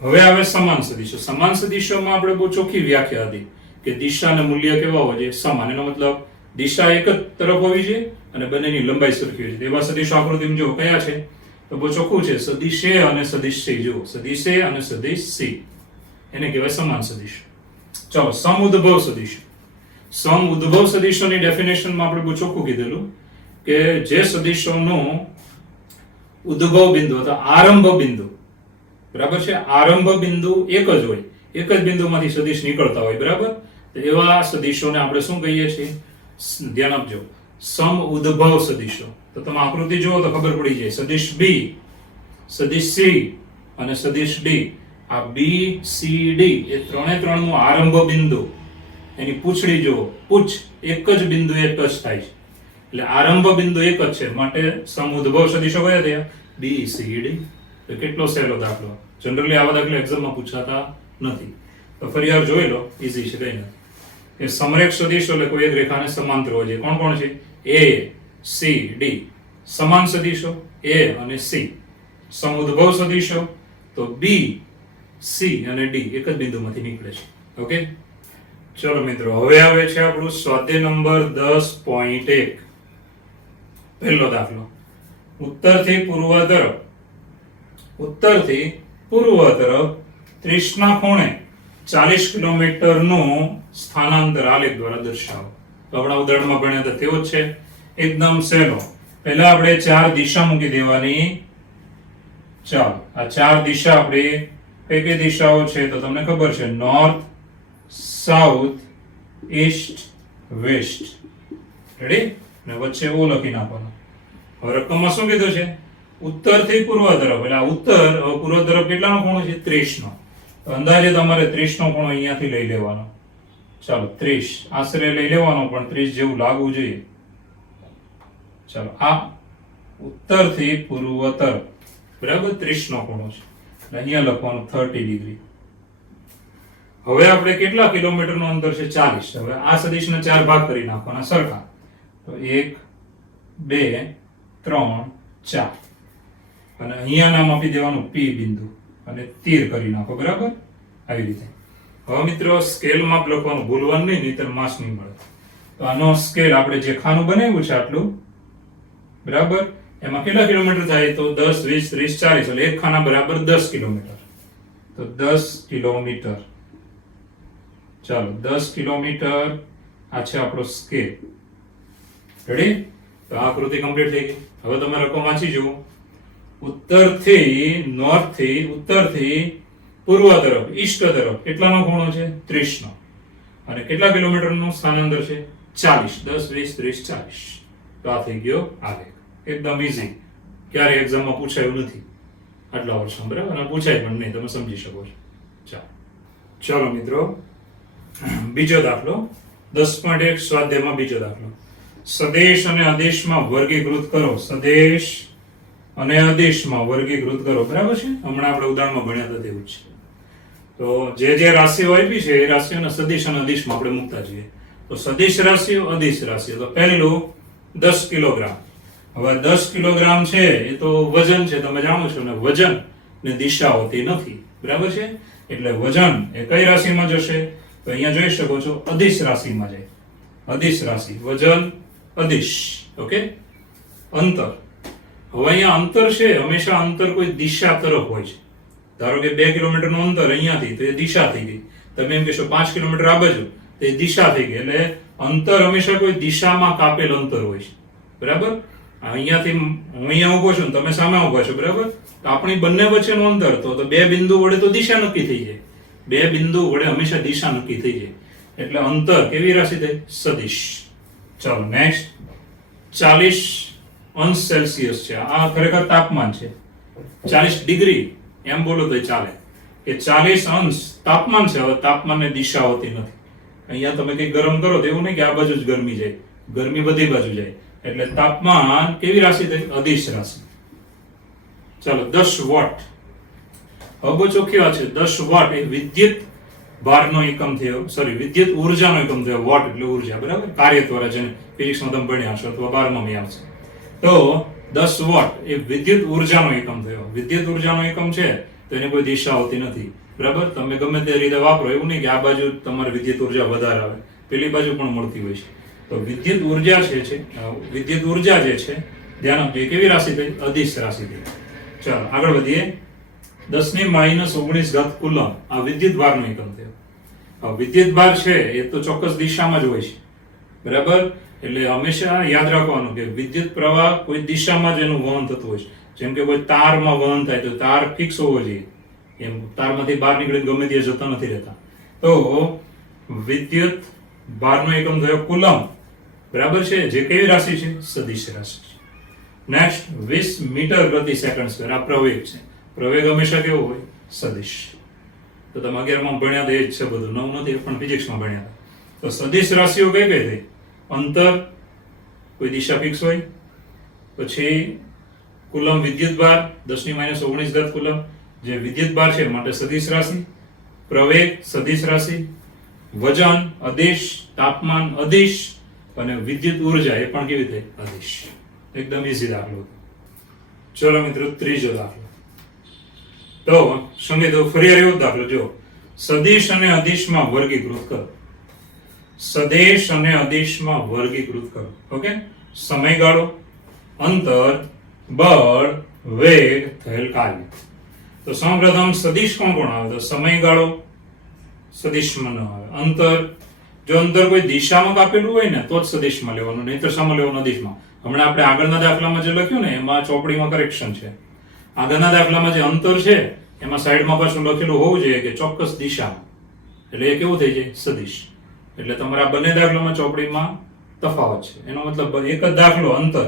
હવે આવે સમાન સદિશો. સમાન સદિશોમાં આપણે બહુ ચોખ્ખી વ્યાખ્યા હતી કે દિશા અને મૂલ્ય કેવા હોવા જોઈએ? સમાન. એનો મતલબ દિશા એક જ તરફ હોવી જોઈએ અને બંનેની લંબાઈ સરખી હોય છે. એવા સદિશો આકૃતિમાં જુઓ કયા છે? તો બહુ ચોખ્ખું છે, સદિશ એ અને સદિશ સી. જુઓ, સદિશ એ અને સદિશ સી, એને કહેવાય સમાન સદિશ. ચાલો સમઉદ્ભવ સદિશ. સમઉદ્ભવ સદિશોની ડેફિનેશનમાં આપણે બહુ ચોખ્ખું કીધેલું કે જે સદિશોનો ઉદ્ભવ બિંદુ અથવા આરંભ બિંદુ, બરાબર છે, આરંભ બિંદુ એક જ હોય, એક જ બિંદુમાંથી સદિશ નીકળતા હોય. બરાબર, તો એવા સદિશોને આપણે શું કહીએ છીએ? ધ્યાન આપજો, સમઉદ્ભવ સદિશો. તો તમે આકૃતિ જુઓ તો ખબર પડી જાય. સદિશ બી, સદિશ સી અને સદિશ ડી. આ બી સી ડી એ ત્રણનું આરંભ બિંદુ, એની પૂંછડી જુઓ, પૂંછ એક જ બિંદુએ ટચ થાય છે એટલે આરંભ બિંદુ એક જ છે, માટે સમઉદ્ભવ સદિશો કયા થયા? B C D. તો કેટલો સહેલો દાખલો. જનરલી આવા દાખલા એક્ઝામમાં પૂછાતા નથી, તો ફરી વાર જોઈ લો, ઈઝી છે, કઈ નથી. એ સમરેખ સદિશો એટલે કોઈ એક રેખાને સમાંતર હોય છે. કોણ કોણ છે? એ સી ડી સમાન સદિશો, એ અને સી. સમઉદ્ભવ સદિશો તો બી સી અને ડી એક જ બિંદુમાંથી નીકળે છે. ઓકે ચલો મિત્રો, હવે આવે છે આપણું સ્વાધ્યાય નંબર 10.1. પહેલો દાખલો. ઉત્તરથી પૂર્વ તરફ 30 ના ખૂણે 40 કિલોમીટરનું સ્થાનાંતર આલેખ દ્વારા દર્શાવો. તો આપણા ઉદાહરણમાં ભણ્યા હતા તેવો જ છે, એકદમ સહેલો. પહેલા આપણે 4 દિશા મૂકી દેવાની. ચાલો, આ 4 દિશા આપણે કઈ દિશાઓ છે તો તમને ખબર છે: north, south, east, west. Ready? ને વચ્ચે ઓ લખી નાખવાનો. હવે રકમમાં શું કીધું છે? ઉત્તરથી પૂર્વ તરફ. એટલે આ ઉત્તર પૂર્વ તરફ કેટલાનો ખૂણો છે? 30 નો. તો અંદાજે તમારે 30 નો ખૂણો અહીંયાથી લઈ લેવાનો. ચાલો 30 આશરે લઈ લેવાનો, પણ 30 જેવું લાગવું જોઈએ. ચાલો, આ ઉત્તરથી પૂર્વ તરફ, બરાબર, 30 નો ખૂણો છે એટલે અહીંયા લખવાનું 30 ડિગ્રી. હવે આપણે કેટલા કિલોમીટરનું અંતર છે? 40. હવે આ સદિશને 4 ભાગ કરી નાખવાના સરખા. તો 1 2 3 4 અને અહીંયા નામ આપી દેવાનું P બિંદુ અને તીર કરી નાખો, બરાબર? આવી રીતે. હવે મિત્રો સ્કેલ માપ લખવાનું ભૂલવાનું નહીં, નહીંતર માસ નહીં મળે. તો આનો સ્કેલ આપણે જે ખાનું બનાવ્યું છે આટલું, બરાબર, એમાં કેટલા કિલોમીટર થાય? તો 10 20 30 40, એટલે એક ખાના બરાબર 10 કિલોમીટર. તો 10 કિલોમીટર. ચાલો 10 કિલોમીટર આ છે આપણો સ્કેલ. રેડી? તો આ આકૃતિ કમ્પ્લીટ થઈ ગઈ. હવે તમે રકમ વાંચી જુઓ. ઉત્તરથી નોર્થથી ઉત્તરથી પૂર્વ તરફ ઈસ્ટ તરફ કેટલાનો ખૂણો છે? 30 નો. અને કેટલા કિલોમીટરનું સ્થાનાંતર છે? 40. 10 20 30 40. તો આ થઈ ગયો આલેખ. એકદમ ઈઝી. ક્યારે એક્ઝામમાં પૂછાયું નથી આટલા વર્ષમાં, બરાબર? અને પૂછાય પણ નહીં, તમે સમજી શકો છો. ચાલો મિત્રો, બીજો દાખલો 10.1 સ્વાધ્યાયમાં બીજો દાખલો. સદેશ અને અદેશમાં વર્ગીકૃત કરો. સદેશ અને અદેશમાં વર્ગીકૃત કરો, બરાબર છે? હમણાં આપણે ઉદાહરણમાં ભણ્યા હતા તેવું જ છે. તો જે રાશિઓ આપી છે એ રાશિઓને સદિશ અને અદિશમાં આપણે મૂકતા જઈએ. તો સદિશ રાશિઓ, અદિશ રાશિઓ. તો પહેલું 10 કિલોગ્રામ. હવે 10 કિલોગ્રામ છે એ તો વજન છે, તમે જાણો છો ને. વજન ને દિશા હોતી નથી, બરાબર છે? એટલે વજન એ કઈ રાશિમાં જશે? તો અહીંયા જોઈ શકો છો અદિશ રાશિમાં જાય. અદિશ રાશિ, વજન અદિશ. ઓકે? અંતર. હવે અહીંયા અંતર છે, હંમેશા અંતર કોઈ દિશા તરફ હોય છે. ધારો કે 2 કિલોમીટરનું અંતર અહીંયાથી, તો એ દિશા થઈ ગઈ. તમે એમ કહેશો 5 કિલોમીટર આ બાજુ, તો એ દિશા થઈ ગઈ. એટલે અંતર હંમેશા કોઈ દિશામાં કાપેલ અંતર હોય છે, બરાબર? અહીંયાથી હું અહીંયા ઉભો છું, તમે સામે ઉભા છો, બરાબર? તો આપણી બંને વચ્ચેનું અંતર તો બે બિંદુ વડે તો દિશા નક્કી થઈ જાય. બે બિંદુ વડે હંમેશા દિશા નક્કી થઈ જાય. એટલે અંતર કેવી રાશિ થાય? સદિશ. ચાલો નેક્સ્ટ. 40 અંશ સેલ્સિયસ છે. આ ખરેખર તાપમાન છે. 40 ડિગ્રી એમ બોલો તો ચાલે. કે 40 અંશ તાપમાન છે. હવે તાપમાનને દિશા હોતી નથી. અહીંયા તમે કંઈક ગરમ કરો તો એવું નહીં કે આ બાજુ જ ગરમી જાય, ગરમી બધી બાજુ જાય. એટલે તાપમાન કેવી રાશિ થઈ? અદિશ રાશિ. ચાલો 10 વોટ. હવે બહુ ચોખ્ખી વાત છે. 10 વોટ એ વિદ્યુત ભારનો એકમ થયો, સોરી વિદ્યુત ઉર્જાનો એકમ થયો. વોટ એટલે ઉર્જા, બરાબર? કાર્ય દ્વારા, જેને ફિઝિક્સમાં તમે ભણ્યા હશો અથવા 12માં આવશે. તો 10 વોટ એ વિદ્યુત ઉર્જાનો એકમ થયો. વિદ્યુત ઉર્જાનો એકમ છે તો એને કોઈ દિશા હોતી નથી, બરાબર? તમે ગમે તે રીતે વાપરો, એવું નહીં કે આ બાજુ તમારે વિદ્યુત ઉર્જા વધારે આવે, પેલી બાજુ પણ મળતી હોય છે. તો વિદ્યુત ઉર્જા વિદ્યુત ઉર્જા જે છે, ધ્યાન આપજો, કેવી રાશિ થઈ? અદિશ રાશિ થઈ. ચાલો આગળ વધીએ. 10⁻19 કુલમ આ વિદ્યુત ભારનો એકમ થયો. હવે વિદ્યુત ભાર છે એ તો ચોક્કસ દિશામાં જ હોય છે, બરાબર? એટલે હંમેશા યાદ રાખવાનું કે વિદ્યુત પ્રવાહ કોઈ દિશામાં જ એનું વહન થતું હોય છે. જેમ કે કોઈ તારમાં વહન થાય તો તાર ફિક્સ હોવો જોઈએ, એમ તારમાંથી બહાર નીકળીને ગમે ત્યાં જતા નથી રહેતા. તો વિદ્યુત ભારનો એકમ થયો કુલમ, બરાબર છે? જે કેવી રાશિ છે? સદિશ રાશિ છે. નેક્સ્ટ 20 મીટર પ્રતિ સેકન્ડ સ્ક્વેર. આ પ્રવેગ છે. પ્રવેગ હંમેશા કેવો હોય? સદિશ. તો તમે 11માં ભણ્યા હતા એ જ છે બધું, નવું નથી, પણ ફિઝિક્સમાં ભણ્યા હતા. તો સદિશ રાશિઓ કઈ કઈ થઈ? અંતર કોઈ દિશા ફિક્સ હોય, પછી કુલમ વિદ્યુત ભાર 10⁻19 કુલમ જે વિદ્યુત ભાર છે માટે સદિશ રાશિ, પ્રવેગ સદિશ રાશિ, વજન અદિશ, તાપમાન અદિશ, અને વિદ્યુત ઉર્જા એ પણ કેવી થઈ? અદિશ. એકદમ ઈઝી દાખલો. ચલો મિત્રો, ત્રીજો દાખલો. તો સંગીતો ફરી એવો દાખલો જો. સદિશ અને અદિશમાં વર્ગીકૃત કરો. સદેશ અને અદિશમાં વર્ગીકૃત કરો. ઓકે? સમયગાળો, અંતર, બળ, વેગ, થયેલ કાર્ય. તો સૌપ્રથમ સદિશ કોણ કોણ આવે? તો સમયગાળો સદિશમાં ન આવે. અંતર, જો અંતર કોઈ દિશામાં કાપેલું હોય ને તો જ સદિશમાં લેવાનું, નહીંતર શામાં લેવાનું? અદિશમાં. હમણાં આપણે આગળના દાખલામાં જે લખ્યું ને એમાં ચોપડીમાં કરેક્શન છે. આગળના દાખલામાં જે અંતર છે એમાં સાઈડમાં પાછું લખેલું હોવું જોઈએ કે ચોક્કસ દિશામાં, એટલે એ કેવું થઈ જાય? સદિશ. એટલે તમારા બંને દાખલામાં ચોપડીમાં તફાવત છે. એનો મતલબ એક જ દાખલો અંતર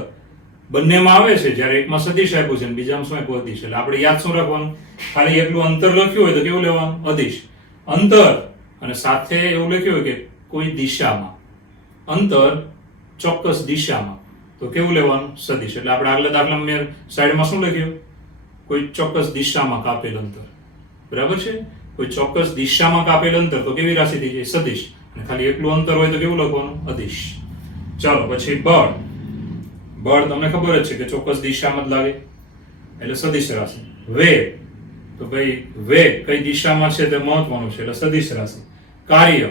બંનેમાં આવે છે, જ્યારે એકમાં સદિશ આપ્યું છે અને બીજામાં શું આપ્યું? અદિશ. એટલે આપણે યાદ શું રાખવાનું? ખાલી એટલું અંતર લખ્યું હોય તો કેવું લેવાનું? અદિશ. અંતર અને સાથે એવું લખ્યું હોય કે કોઈ દિશામાં, અંતર ચોક્કસ દિશામાં, તો કેવું લેવાનું? સદિશ. એટલે આપણે આગલા દાખલામાં મેં સાઈડમાં શું લખ્યું? કોઈ ચોક્કસ દિશામાં કાપેલ અંતર, બરાબર છે? કોઈ ચોક્કસ દિશામાં કાપેલ અંતર તો કેવી રાશિ થઈ જાય? સદિશ. અને ખાલી એટલું અંતર હોય તો કેવું લખવાનું? અદિશ. ચાલો પછી બળ. બળ તમને ખબર જ છે કે ચોક્કસ દિશામાં જ લાગે એટલે સદિશ રાશિ. વેગ, તો ભાઈ વેગ કઈ દિશામાં છે તે મહત્વનું છે એટલે સદિશ રાશિ. કાર્ય,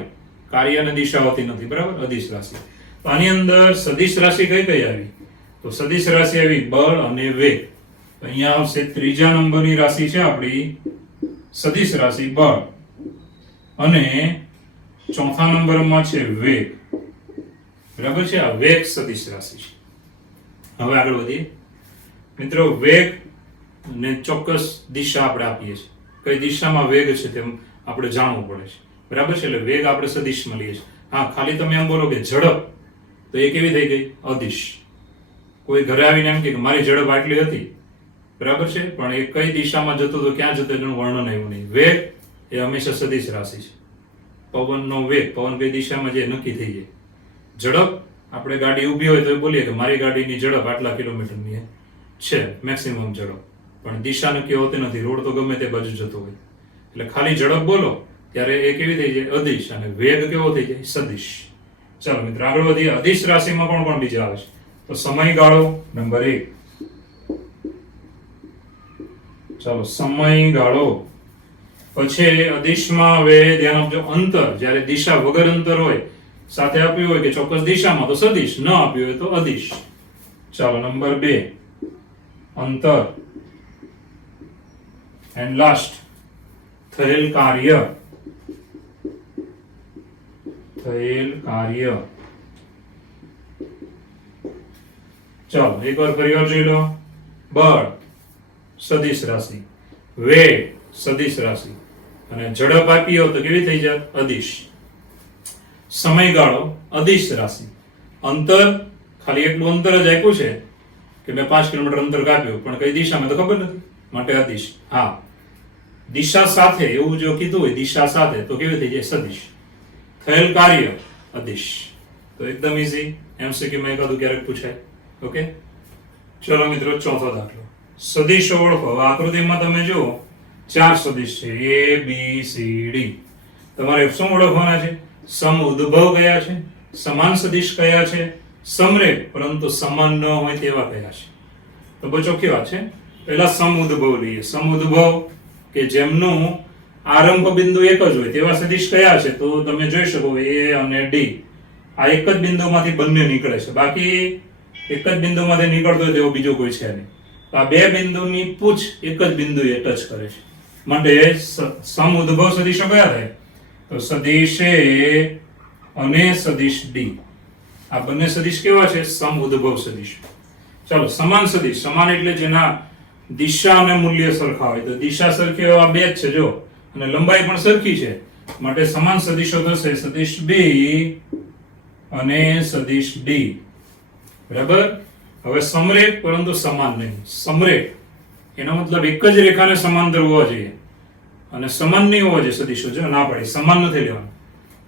કાર્યની દિશા હોતી નથી, બરાબર, અદિશ રાશિ. તો આની અંદર સદિશ રાશિ કઈ કઈ આવી? તો સદિશ રાશિ આવી બળ અને વેગ. તો અહીંયા આવશે ત્રીજા નંબરની રાશિ છે આપણી સદિશ રાશિ બળ, અને ચોથા નંબરમાં છે વેગ, બરાબર છે. આ વેગ સદિશ રાશિ છે. હવે આગળ વધીએ મિત્રો. વેગ ને ચોક્કસ દિશા આપણે આપીએ છીએ, કઈ દિશામાં વેગ છે તેમ આપણે જાણવું પડે છે, બરાબર છે. એટલે વેગ આપણે સદિશમાં લઈએ છીએ. હા, ખાલી તમે એમ બોલો કે ઝડપ, તો એ કેવી થઈ ગઈ? અદિશ. કોઈ ઘરે આવીને એમ કે મારી ઝડપ આટલી હતી, બરાબર છે, પણ એ કઈ દિશામાં જતો તો ક્યાં જતો એનું વર્ણન આવ્યું નહીં. વેગ એ હંમેશા સદિશ રાશિ છે. પવનનો વેગ, પવન કઈ દિશામાં જે નક્કી થઈ જાય. ઝડપ, આપણે ગાડી ઊભી હોય તો એ બોલીએ કે મારી ગાડીની ઝડપ આટલા કિલોમીટરની છે, મેક્સિમમ ઝડપ, પણ દિશા નક્કી હોતી નથી. રોડ તો ગમે તે બાજુ જતો હોય. એટલે ખાલી ઝડપ બોલો ત્યારે એ કેવી થઈ જાય? અદિશ. અને વેગ કેવો થઈ જાય? સદિશ. ચાલો મિત્રો આગળ વધીએ. અદિશ રાશિમાં કોણ કોણ બીજા આવે છે? તો સમયગાળો નંબર 1. ચાલો, સમયગાળો. પછી અદિશમાં હવે ધ્યાન આપજો, અંતર. જ્યારે દિશા વગર અંતર હોય, સાથે આપ્યું હોય કે ચોક્કસ દિશામાં, તો સદિશ. ન આપ્યું હોય તો અદિશ. ચાલો, નંબર 2 અંતર. એન્ડ લાસ્ટ થયેલ કાર્ય. થયેલ કાર્ય. ચાલો એકવાર ફરીવાર જોઈ લો. બળ સદિશ રાશિ, વેગ સદિશ રાશિ, અને ઝડપ આપી હોય તો કેવી થઈ જાય? અદિશ. સમયગાળો અદિશ રાશિ. અંતર, ખાલી એટલું અંતર જ આપ્યું છે કે મેં 5 કિલોમીટર અંતર કાપ્યું, પણ કઈ દિશામાં તો ખબર નથી, માટે અદિશ. હા, દિશા સાથે એવું જો કીધું હોય, દિશા સાથે, તો કેવી થઈ જાય? સદિશ. થયેલ કાર્ય અદિશ. તો એકદમ ઈઝી. એમસીક્યુ માં એકાદું ક્યારેક પૂછાય. ઓકે, ચલો મિત્રો ચોથો દાખલો. સદિશો ઓળખો. હવે આકૃતિમાં તમે જુઓ 4 સદિશ છે, A B C D. તમારે શું ઓળખવાના છે? સમ ઉદ્ભવ કયા છે, સમાન સદિશ કયા છે, સમરેખ પરંતુ સમાન ન હોય તેવા કયા છે. તો બહુ ચોખ્ખી વાત છે. પહેલા સમ ઉદ્ભવ લઈએ. સમ ઉદ્ભવ કે જેમનું આરંભ બિંદુ એક જ હોય તેવા સદિશ કયા છે? તો તમે જોઈ શકો A અને D. આ એક જ બિંદુમાંથી બંને નીકળે છે. બાકી એક જ બિંદુમાંથી નીકળતો હોય તેવો બીજો કોઈ છે નહીં. આ બે બિંદુની પૂછ એક જ બિંદુએ ટચ કરે છે, માટે સમ ઉદ્ભવ સદિશો કયા થાય? તો સદિશ A અને સદિશ D. આ બંને સદિશ કેવા છે? સમ ઉદ્ભવ સદિશ. ચાલો, સમાન સદિશ. સમાન એટલે જેના દિશા અને મૂલ્ય સરખા હોય. તો દિશા સરખી એવા બે જ છે જો, અને લંબાઈ પણ સરખી છે, માટે સમાન સદિશો થશે સદિશ B અને સદિશ D. બરાબર. હવે સમરેખ પરંતુ સમાન નહીં. સમરેખ એનો મતલબ એક જ રેખાને સમાંતર હોવા જોઈએ, અને સમાન નહીં હોવા જોઈએ સદિશો. જો ના પાડી, સમાન નથી લેવાનું.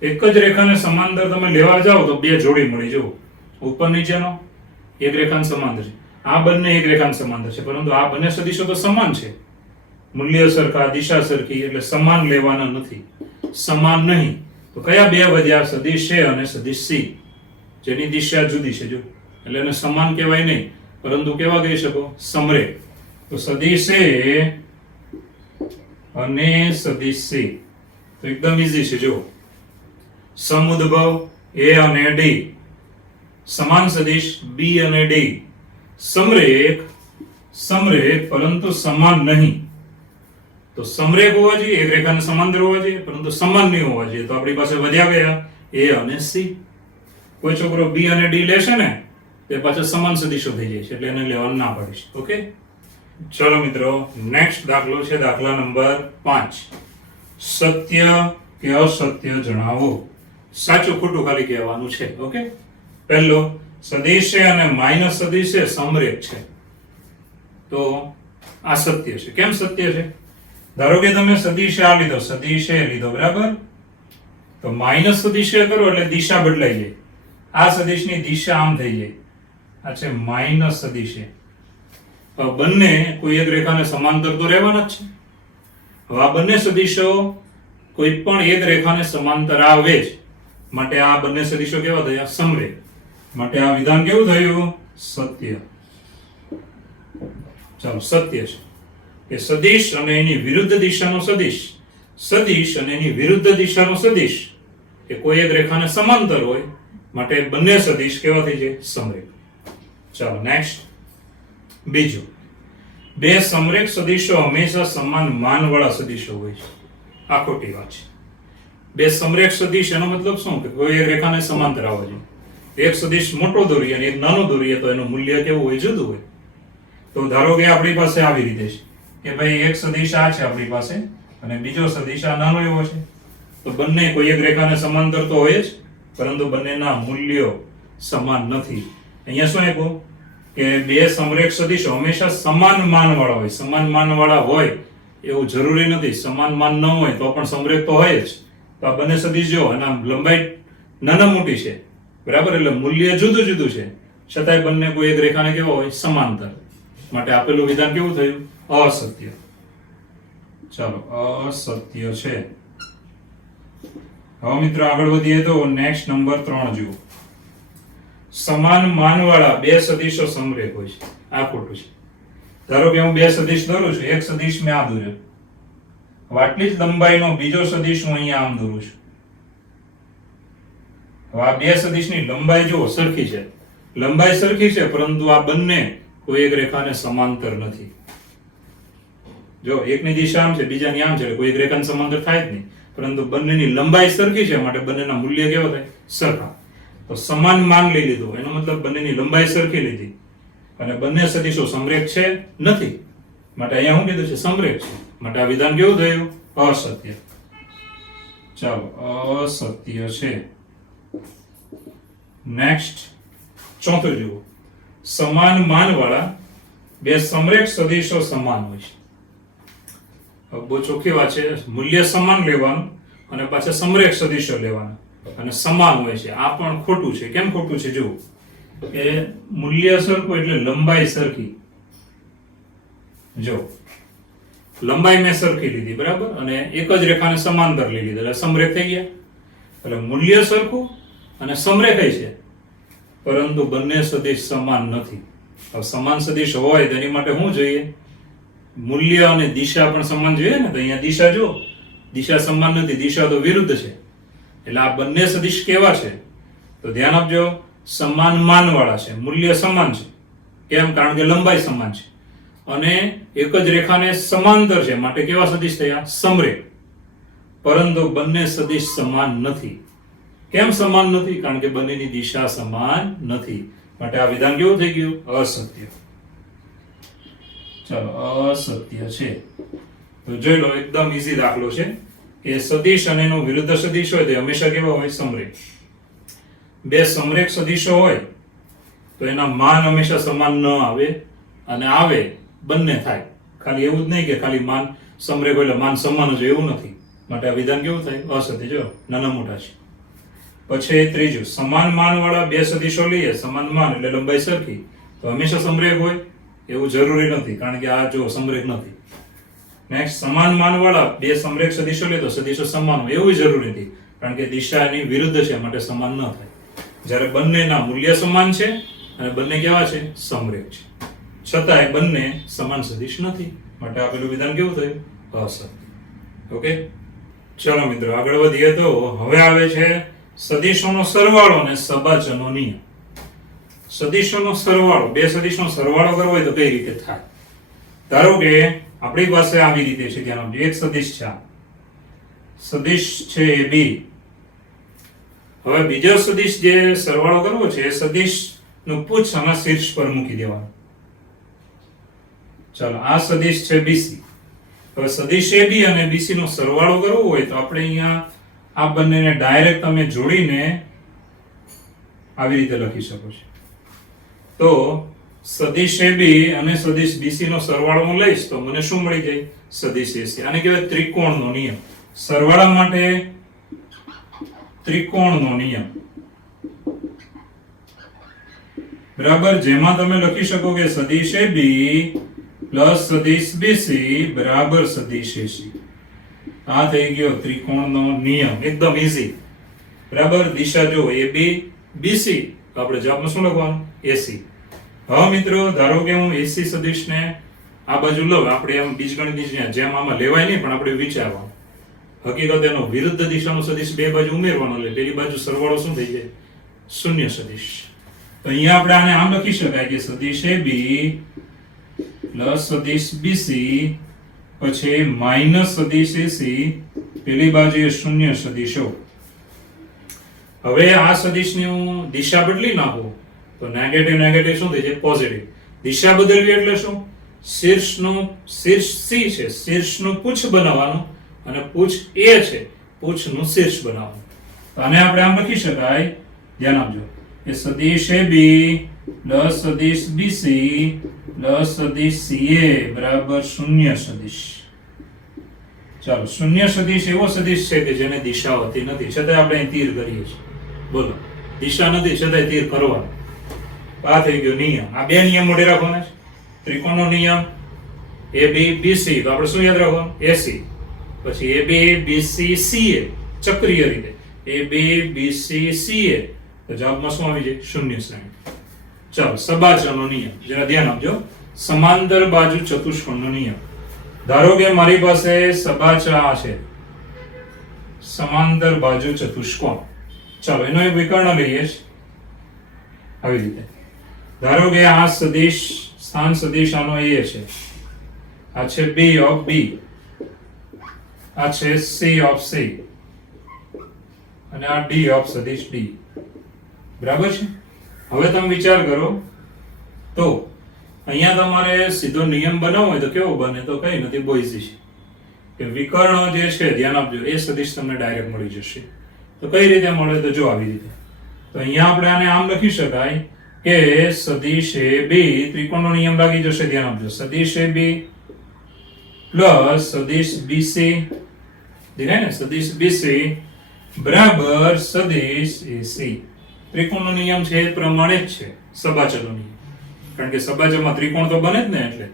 એક જ રેખાને સમાંતર તમે લેવા જાઓ તો બે જોડી મળી. જો ઉપર નીચેનો એક રેખાને સમાંતર છે, આ બંને એક રેખાને સમાંતર છે, પરંતુ આ બંને સદિશો તો સમાન છે, મૂલ્ય સરખા, દિશા સરખી, એટલે સમાન લેવાના નથી. સમાન નહીં તો કયા બે વધ્યા? સદિશ A અને સદિશ C, જેની દિશા જુદી છે. જો એટલે એને સમાન કહેવાય નહીં, પરંતુ કેવા કહી શકો? સમરેખ. તો સદિશ A અને સદિશ C તો એકદમ ઈઝી છે. જો સમુદ્ભવ A અને D, સમાન સદિશ B અને D, સમરેખ, સમરેખ પરંતુ સમાન નહીં. તો સમરેખ હોવા જોઈએ, એક રેખાને સમાંતર હોવા જોઈએ, પરંતુ સમાન નહીં હોવા જોઈએ. તો આપણી પાસે વધ્યા ગયા A અને C. કોઈ છોકરો B અને D લેશે ને તે પાછા સમાન સદિશો થઈ જાય છે, એટલે એને લેવાનું ના પાડીશ. ઓકે, ચલો મિત્રો નેક્સ્ટ દાખલો છે દાખલા નંબર 5. સત્ય કે અસત્ય જણાવો. સાચું ખોટું ખાલી કહેવાનું છે. ઓકે, પહેલો, સદિશ અને માઇનસ સદિશ સમરેખ છે, તો આ સત્ય છે. કેમ સત્ય છે? ધારો કે તમે સદિશ આ લીધો, સદિશ લીધો, બરાબર, તો માઇનસ સદિશ કરો એટલે દિશા બદલાઈ જાય. આ સદિશની દિશા આમ થઈ જાય. આ છે માઇનસ સદિશ. બંને કોઈ એક રેખાને સમાંતર તો રહેવાના જ છે. હવે આ બંને સદિશો કોઈ પણ એક રેખાને સમાંતર આવે જ, માટે આ બંને સદિશો કેવા થયા? સમરેખ. માટે આ વિધાન કેવું થયું? સત્ય. ચાલો, સત્ય છે કે સદિશ અને એની વિરુદ્ધ દિશાનો સદિશ, સદિશ અને એની વિરુદ્ધ દિશાનો સદિશ એ કોઈ એક રેખાને સમાંતર હોય માટે બંને સદિશ કેવા થઈ જાય? સમરેખ. ચાલો નેક્સ્ટ. બીજું, બે સમરેખ સદિશો હંમેશા સમાન માનવાળા સદિશો હોય છે. આ ખોટી વાત છે. બે સમરેખ સદિશ એનો મતલબ શું? કે કોઈ એક રેખાને સમાંતર આવવા જોઈએ. એક સદિશ મોટો દોરીએ અને એક નાનો દોરીએ તો એનું મૂલ્ય કેવું હોય? જુદું હોય. તો ધારો કે આપણી પાસે આવી રીતે છે કે ભાઈ એક સદિશ આ છે આપણી પાસે અને બીજો સદિશ આ નાનો એવો છે, તો બંને કોઈ એક રેખાને સમાંતર તો હોય જ, પરંતુ બંનેના મૂલ્યો સમાન નથી. અહીંયા શું આપ્યું કે બે સમરેખ સદિશો હંમેશા સમાન માનવાળા હોય. સમાન માનવાળા હોય એવું જરૂરી નથી. સમાન માન ન હોય તો પણ સમરેખ તો હોય જ. તો આ બંને સદિશ જો એના લંબાઈ નાના મોટી છે, બરાબર, એટલે મૂલ્ય જુદું જુદું છે, છતાંય બંને કોઈ એક રેખાને કેવો હોય? સમાંતર. માટે આપેલું વિધાન કેવું થયું? અસત્ય. ચાલો, અસત્ય છે. હવે મિત્રો આગળ વધીએ તો નેક્સ્ટ નંબર 3 જુઓ. સમાન માનવાળા બે સદિશો સમરેખ હોય છે. આ ખોટું છે. ધારો કે હું બે સદિશ દોરું છું. એક સદિશ મેં આ દોર્યો, આટલી જ લંબાઈનો બીજો સદિશ હું અહીંયા આમ દોરું છું. હવે આ બે સદિશની લંબાઈ જુઓ સરખી છે, લંબાઈ સરખી છે, પરંતુ આ બંને કોઈ એક રેખાને સમાંતર નથી. જો એકની દિશા આમ છે, બીજાની આમ છે, એટલે કોઈ એક રેખાને સમાંતર થાય જ નહીં, પરંતુ બંનેની લંબાઈ સરખી છે માટે બંનેના મૂલ્ય કેવા થાય? સરખા. તો સમાન માન લઈ લીધું એનો મતલબ બંનેની લંબાઈ સરખી લીધી અને બંને સદિશો સમરેખ છે નથી, માટે અહીંયા શું કીધું છે? સમરેખ છે. માટે આ વિધાન કેવું થયું? અસત્ય. ચાલો, અસત્ય છે. નેક્સ્ટ ચોથું જુઓ. સમાન માનવાળા બે સમરેખ સદિશો સમાન હોય છે. બહુ ચોખ્ખી વાત છે. મૂલ્ય સમાન લેવાનું અને પાછા સમરેખ સદિશો લેવાના અને સમાન હોય છે. આ પણ ખોટું છે. કેમ ખોટું છે? જુઓ કે મૂલ્ય સરખું એટલે લંબાઈ સરખી. જો લંબાઈ મેં સરખી લીધી, બરાબર, અને એક જ રેખાને સમાંતર લઈ લીધી એટલે સમરેખ થઈ ગયા. એટલે મૂલ્ય સરખું અને સમરેખ છે, પરંતુ બંને સદિશ સમાન નથી. હવે સમાન સદિશ હોય તેની માટે શું જોઈએ? મૂલ્ય અને દિશા પણ સમાન જોઈએ ને. તો અહીંયા દિશા જો, દિશા સમાન નથી, દિશા તો વિરુદ્ધ છે. એટલે આ બંને સદિશ કેવા છે? તો ધ્યાન આપજો, સમાન માનવાળા છે, મૂલ્ય સમાન છે. કેમ? કારણ કે લંબાઈ સમાન છે અને એક જ રેખાને સમાંતર છે માટે કેવા સદિશ થયા? સમરેખ. પરંતુ બંને સદિશ સમાન નથી. કેમ સમાન નથી? કારણ કે બંનેની દિશા સમાન નથી. માટે આ વિધાન કેવું થઈ ગયું? અસત્ય. ચાલો, અસત્ય છે. તો જોઈ લો, એકદમ ઈઝી દાખલો છે કે સદિશ અને એનો વિરુદ્ધ સદિશ હોય તે હંમેશા કેવા હોય? સમરેખ. બે સમરેખ સદિશો હોય તો એના માન હંમેશા સમાન ન આવે, અને આવે બંને થાય. ખાલી એવું જ નહીં કે ખાલી માન સમરેખ હોય એટલે માન સમાન જ, એવું નથી. માટે આ વિધાન કેવું થાય? અસત્ય. જો નાના મોટા છે. પછી ત્રીજું, સમાન માનવાળા બે સદિશો લઈએ, સમાન માન એટલે લંબાઈ સરખી, તો હંમેશા સમરેખ હોય એવું જરૂરી નથી, કારણ કે આ જો સમરેખ નથી. નેક્સ્ટ, સમાન માનવાળા બે સમરેખ સદિશો લે તો સદિશો સમાન હોય એવું જરૂરી નથી, કારણ કે દિશાની વિરુદ્ધ છે માટે સમાન ન થાય. જ્યારે બંનેના મૂલ્ય સમાન છે અને બંને કેવા છે? સમરેખ છે, છતાંય બંને સમાન સદિશ નથી. માટે આપેલું વિધાન કેવું થયું? અસત્ય. ઓકે, ચલો મિત્રો આગળ વધીએ. તો હવે આવે છે સદિશોનો સરવાળો અને સબાચનો નિયમ. સદિશોનો સરવાળો, બે સદિશનો સરવાળો કરવો હોય તો કઈ રીતે થાય? ધારો કે આપણી પાસે આવી રીતે છે, ધ્યાન આપજો, એક સદિશ છે, સદિશ છે AB. હવે બીજો સદિશ જે સરવાળો કરવો છે એ સદિશ નું પુચ્છ આના શીર્ષ પર મૂકી દેવાનું. ચાલો, આ સદિશ છે BC. હવે સદિશ AB અને BC નો સરવાળો કરવો હોય તો આપણે અહીંયા આ બંનેને ડાયરેક્ટ તમે જોડીને આવી રીતે લખી શકો છો. તો સદિશ AB અને સદિશ BC નો સરવાળો હું લઈશ તો મને શું મળી જાય? સદિશ AC. આને કહેવાય ત્રિકોણનો નિયમ. સરવાળા માટે ત્રિકોણનો નિયમ, બરાબર, જેમાં તમે લખી શકો કે સદિશ AB પ્લસ સદિશ BC બરાબર સદિશ AC. આ થઈ ગયો ત્રિકોણનો નિયમ. એકદમ ઈઝી, બરાબર. દિશા જો AB BC તો આપણે જવાબમાં શું લખવાનું? એસી. હવે મિત્રો ધારો કે હું એસી સદિશને આ બાજુ લઉં, આપણે એમ બીજગણિતની જેમ આમાં લેવાય નહીં, પણ આપણે વિચારવાનું. હકીકત એનો વિરુદ્ધ દિશાનો સદિશ બે બાજુ ઉમેરવાનો, એટલે પેલી બાજુ સરવાળો શું થઈ જાય? શૂન્ય સદિશ. તો અહીંયા આપણે આને આમ લખી શકાય કે સદિશ AB પ્લસ સદિશ BC પછી માઇનસ સદિશ AC, પેલી બાજુએ શૂન્ય સદિશો. હવે આ સદિશની હું દિશા બદલી નાખું તો નેગેટિવ નેગેટિવ શું થઈ જાય? પોઝિટિવ. દિશા બદલવી એટલે શું? શીર્ષ C છે, શીર્ષનું પૂછ બનાવવાનું, અને પૂછ A છે, પૂછનું શીર્ષ બનાવવાનું. તો આને આપણે આમ લખી શકાય, ધ્યાન આપજો, કે સદિશ AB પ્લસ સદિશ BC પ્લસ સદિશ CA બરાબર શૂન્ય સદિશ. ચાલો, શૂન્ય સદિશ એવો સદિશ છે કે જેને દિશા હોતી નથી, છતાં આપણે અહીં તીર કરીએ છીએ. બોલો, દિશા નથી છતાંય તીર કરવાનું. આ થઈ ગયો નિયમ. આ બે નિયમ મોઢે રાખવાના છે. ત્રિકોણનો નિયમ AB BC, તો આપણે શું યાદ રાખવાનું? AC. પછી AB BC CA, ચક્રીય રીતે AB BC CA, તો જવાબમાં શું આવી જાય? શૂન્ય શ્રેણી. ચાલો, સબાચરનો નિયમ જરા ધ્યાન આપજો. સમાંતર બાજુ ચતુષ્કોણનો નિયમ. ધારો કે મારી પાસે સબાચર આ છે, સમાંતર બાજુ ચતુષ્કોણ. ચાલો, એનો એક વિકર્ણ લઈએ છીએ આવી રીતે. ધારો કે આ સદિશ, સ્થાન સદિશ આનો A છે, આ છે B of B, આ છે C of C, અને આ D of સદિશ D. બરાબર છે? હવે તમે વિચાર કરો, તો અહીંયા તમારે સીધો નિયમ બનાવવો હોય તો કેવો બને? તો કઈ નથી, બોઈઝી છે. કે વિકર્ણ જે છે, ધ્યાન આપજો, એ સદિશ તમને ડાયરેક્ટ મળી જશે. તો કઈ રીતે મળે? તો જો આવી રીતે. તો અહીંયા આપણે આને આમ લખી શકાય કે સદિશ AB, ત્રિકોણનો નિયમ લાગી જશે, ધ્યાન આપજો, સદિશ AB પ્લસ સદિશ BC, દેખાય ને? સદિશ BC બરાબર સદિશ AC. ત્રિકોણનો નિયમ છે એ પ્રમાણે જ છે સબાચરનો નિયમ, કારણ કે સબાચરમાં ત્રિકોણ તો બને જ ને. એટલે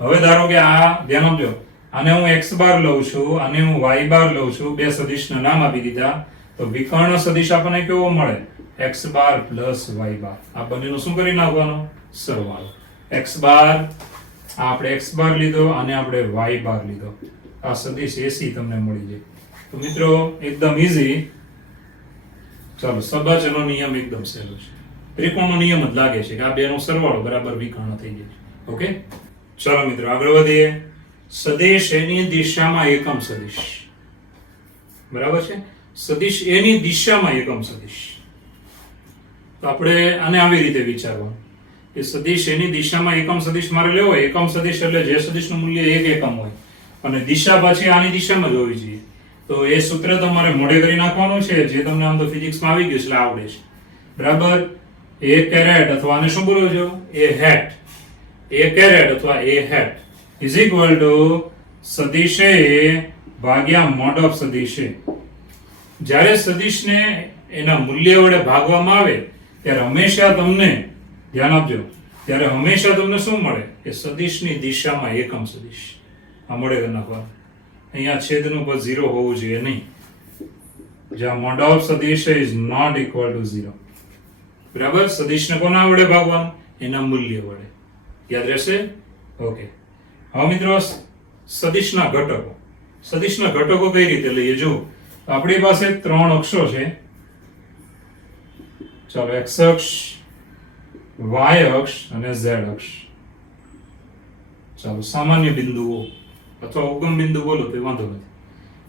હવે ધારો કે આ, ધ્યાન આપજો, આને હું x બાર લઉં છું, આને હું y બાર લઉં છું, બે સદિશના નામ આપી દીધા. તો વિકર્ણ સદિશ આપણને કેવો મળે? x બાર પ્લસ y બાર. આ બંનેનો શું કરી નાખવાનો? સરવાળો. x બાર, આપણે x બાર લીધો, અને આપણે y બાર લીધો. આ સદિશ AC તમને મળી જાય. તો મિત્રો એકદમ ઈઝી. ચાલો, સબાચરનો નિયમ એકદમ સહેલો છે. ત્રિકોણનો નિયમ જ લાગે છે કે આ બેનો સરવાળો બરાબર વિકર્ણ થઈ જાય છે. ઓકે, ચાલો મિત્રો આગળ વધીએ. સદિશ એની દિશામાં એકમ સદિશ. બરાબર છે? સદિશ એની દિશામાં એકમ સદિશ. તો આપણે આને આવી રીતે વિચારવાનું કે સદિશ એની દિશામાં એકમ સદિશ મારે લેવો હોય. એકમ સદિશ એટલે જે સદિશનું મૂલ્ય 1 એકમ હોય અને દિશા પછી આની દિશામાં જ હોવી જોઈએ. તો એ સૂત્ર તમારે મોઢે કરી નાખવાનું છે, જે તમને આમ તો ફિઝિક્સમાં આવી ગયું એટલે આવડે છે. બરાબર? A કેરેટ અથવા આને શું બોલો છો? A hat. A કેરેટ અથવા A hat is equal to સદિશ A ભાગ્યા મોડ ઓફ સદિશ A. જ્યારે સદિશને એના મૂલ્ય વડે ભાગવામાં આવે ત્યારે હંમેશા તમને, ધ્યાન આપજો, ત્યારે હંમેશા તમને શું મળે? કે સદિશની દિશામાં એકમ સદિશ. આ મોડે કરી નાખવાનું. અહીંયા છેદનું પદ 0 હોવું જોઈએ નહીં, જ્યાં મોડ ઓફ સદિશ ઇઝ નોટ ઇક્વલ ટુ 0. બરાબર? સદિશને કોના વડે ભાગવાનું? એના મૂલ્ય વડે. યાદ રહેશે? ઓકે. હવે મિત્રો સદિશના ઘટકો. સદિશના ઘટકો કઈ રીતે લઈએ? જો આપણી પાસે 3 અક્ષો છે. ચાલો, x અક્ષ, y અક્ષ અને z અક્ષ. ચાલો, સામાન્ય બિંદુઓ અથવા ઉગમ બિંદુ બોલો તો વાંધો નથી.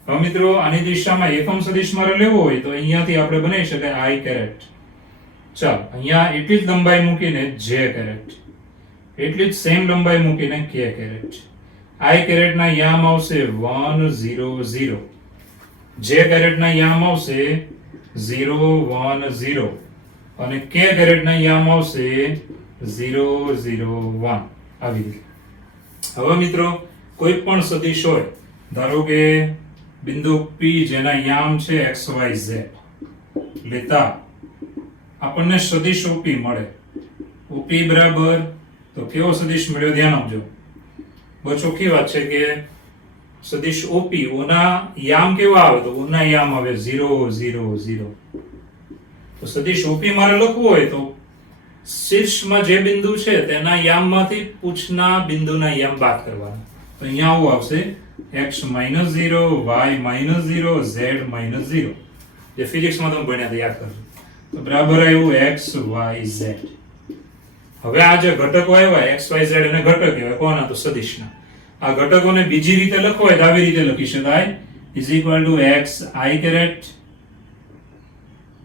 હવે મિત્રો આની દિશામાં એકમ સદિશ મારે લેવો હોય તો અહીંયાથી આપણે બનાવી શકાય i કેરેટ. ચાલો, અહીંયા એટલી જ લંબાઈ મૂકીને j કેરેટ, એટલી જ સેમ લંબાઈ મૂકીને k કેરેટ. i કેરેટના યામ આવશે 1 0 0, j કેરેટના યામ આવશે 0 1 0, અને k કેરેટના યામ આવશે 0 0 1. આવી રીતે. હવે મિત્રો કોઈ પણ સદિશ હોય, ધારો કે બિંદુ P જેના યામ છે x y z લેતા આપણને સદિશ OP મળે. OP બરાબર, તો કેવો સદિશ મળ્યો? ધ્યાન આપજો, બહુ ચોખ્ખી વાત છે કે સદિશ OP ઓના યામ કેવા આવે? તો ઓના યામ આવે 0 0 0. તો સદિશ ઓપી મારે લખવું હોય તો શીર્ષમાં જે બિંદુ છે તેના યામમાંથી પૂછના બિંદુના યામ બાદ કરવાના. તો અહીંયા આવું આવશે x - 0 y - 0 z - 0. જે ફિઝિક્સમાં તમે ભણ્યા હતા યાદ કરજો. તો બરાબર આવ્યું x y z. હવે આ જે ઘટકો આવ્યા x y z એને ઘટક કહેવાય. કોના? તો સદિશના. આ ઘટકોને બીજી રીતે લખવો હોય તો આવી રીતે લખી શકાય is equal to x I caret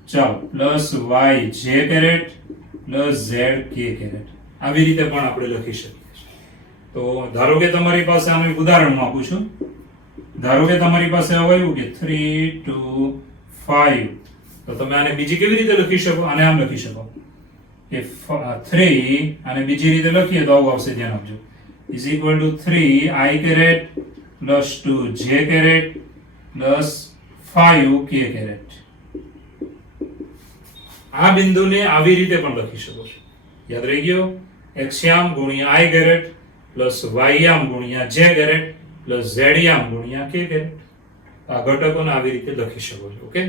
ચાલો plus y j caret plus z k caret. આવી રીતે પણ આપણે લખી શકીએ છીએ. તો ધારો કે તમારી પાસે આનું એક ઉદાહરણ આપું છું. ધારો કે તમારી પાસે આવ્યું કે 3 2 5. તો તમે આને બીજી કેવી રીતે લખી શકો? આને આમ લખી શકો કે 3 આને બીજી રીતે લખીએ તો આવું આવશે, ધ્યાન આપજો. is equal to 3 I caret plus 2 j caret plus 5 k caret. આ બિંદુને આવી રીતે પણ લખી શકો છો. યાદ રહી ગયો? x યામ ગુણ્યા I caret plus y યામ ગુણ્યા j caret plus z યામ ગુણ્યા k caret. આ ઘટકોને આવી રીતે લખી શકો છો. ઓકે.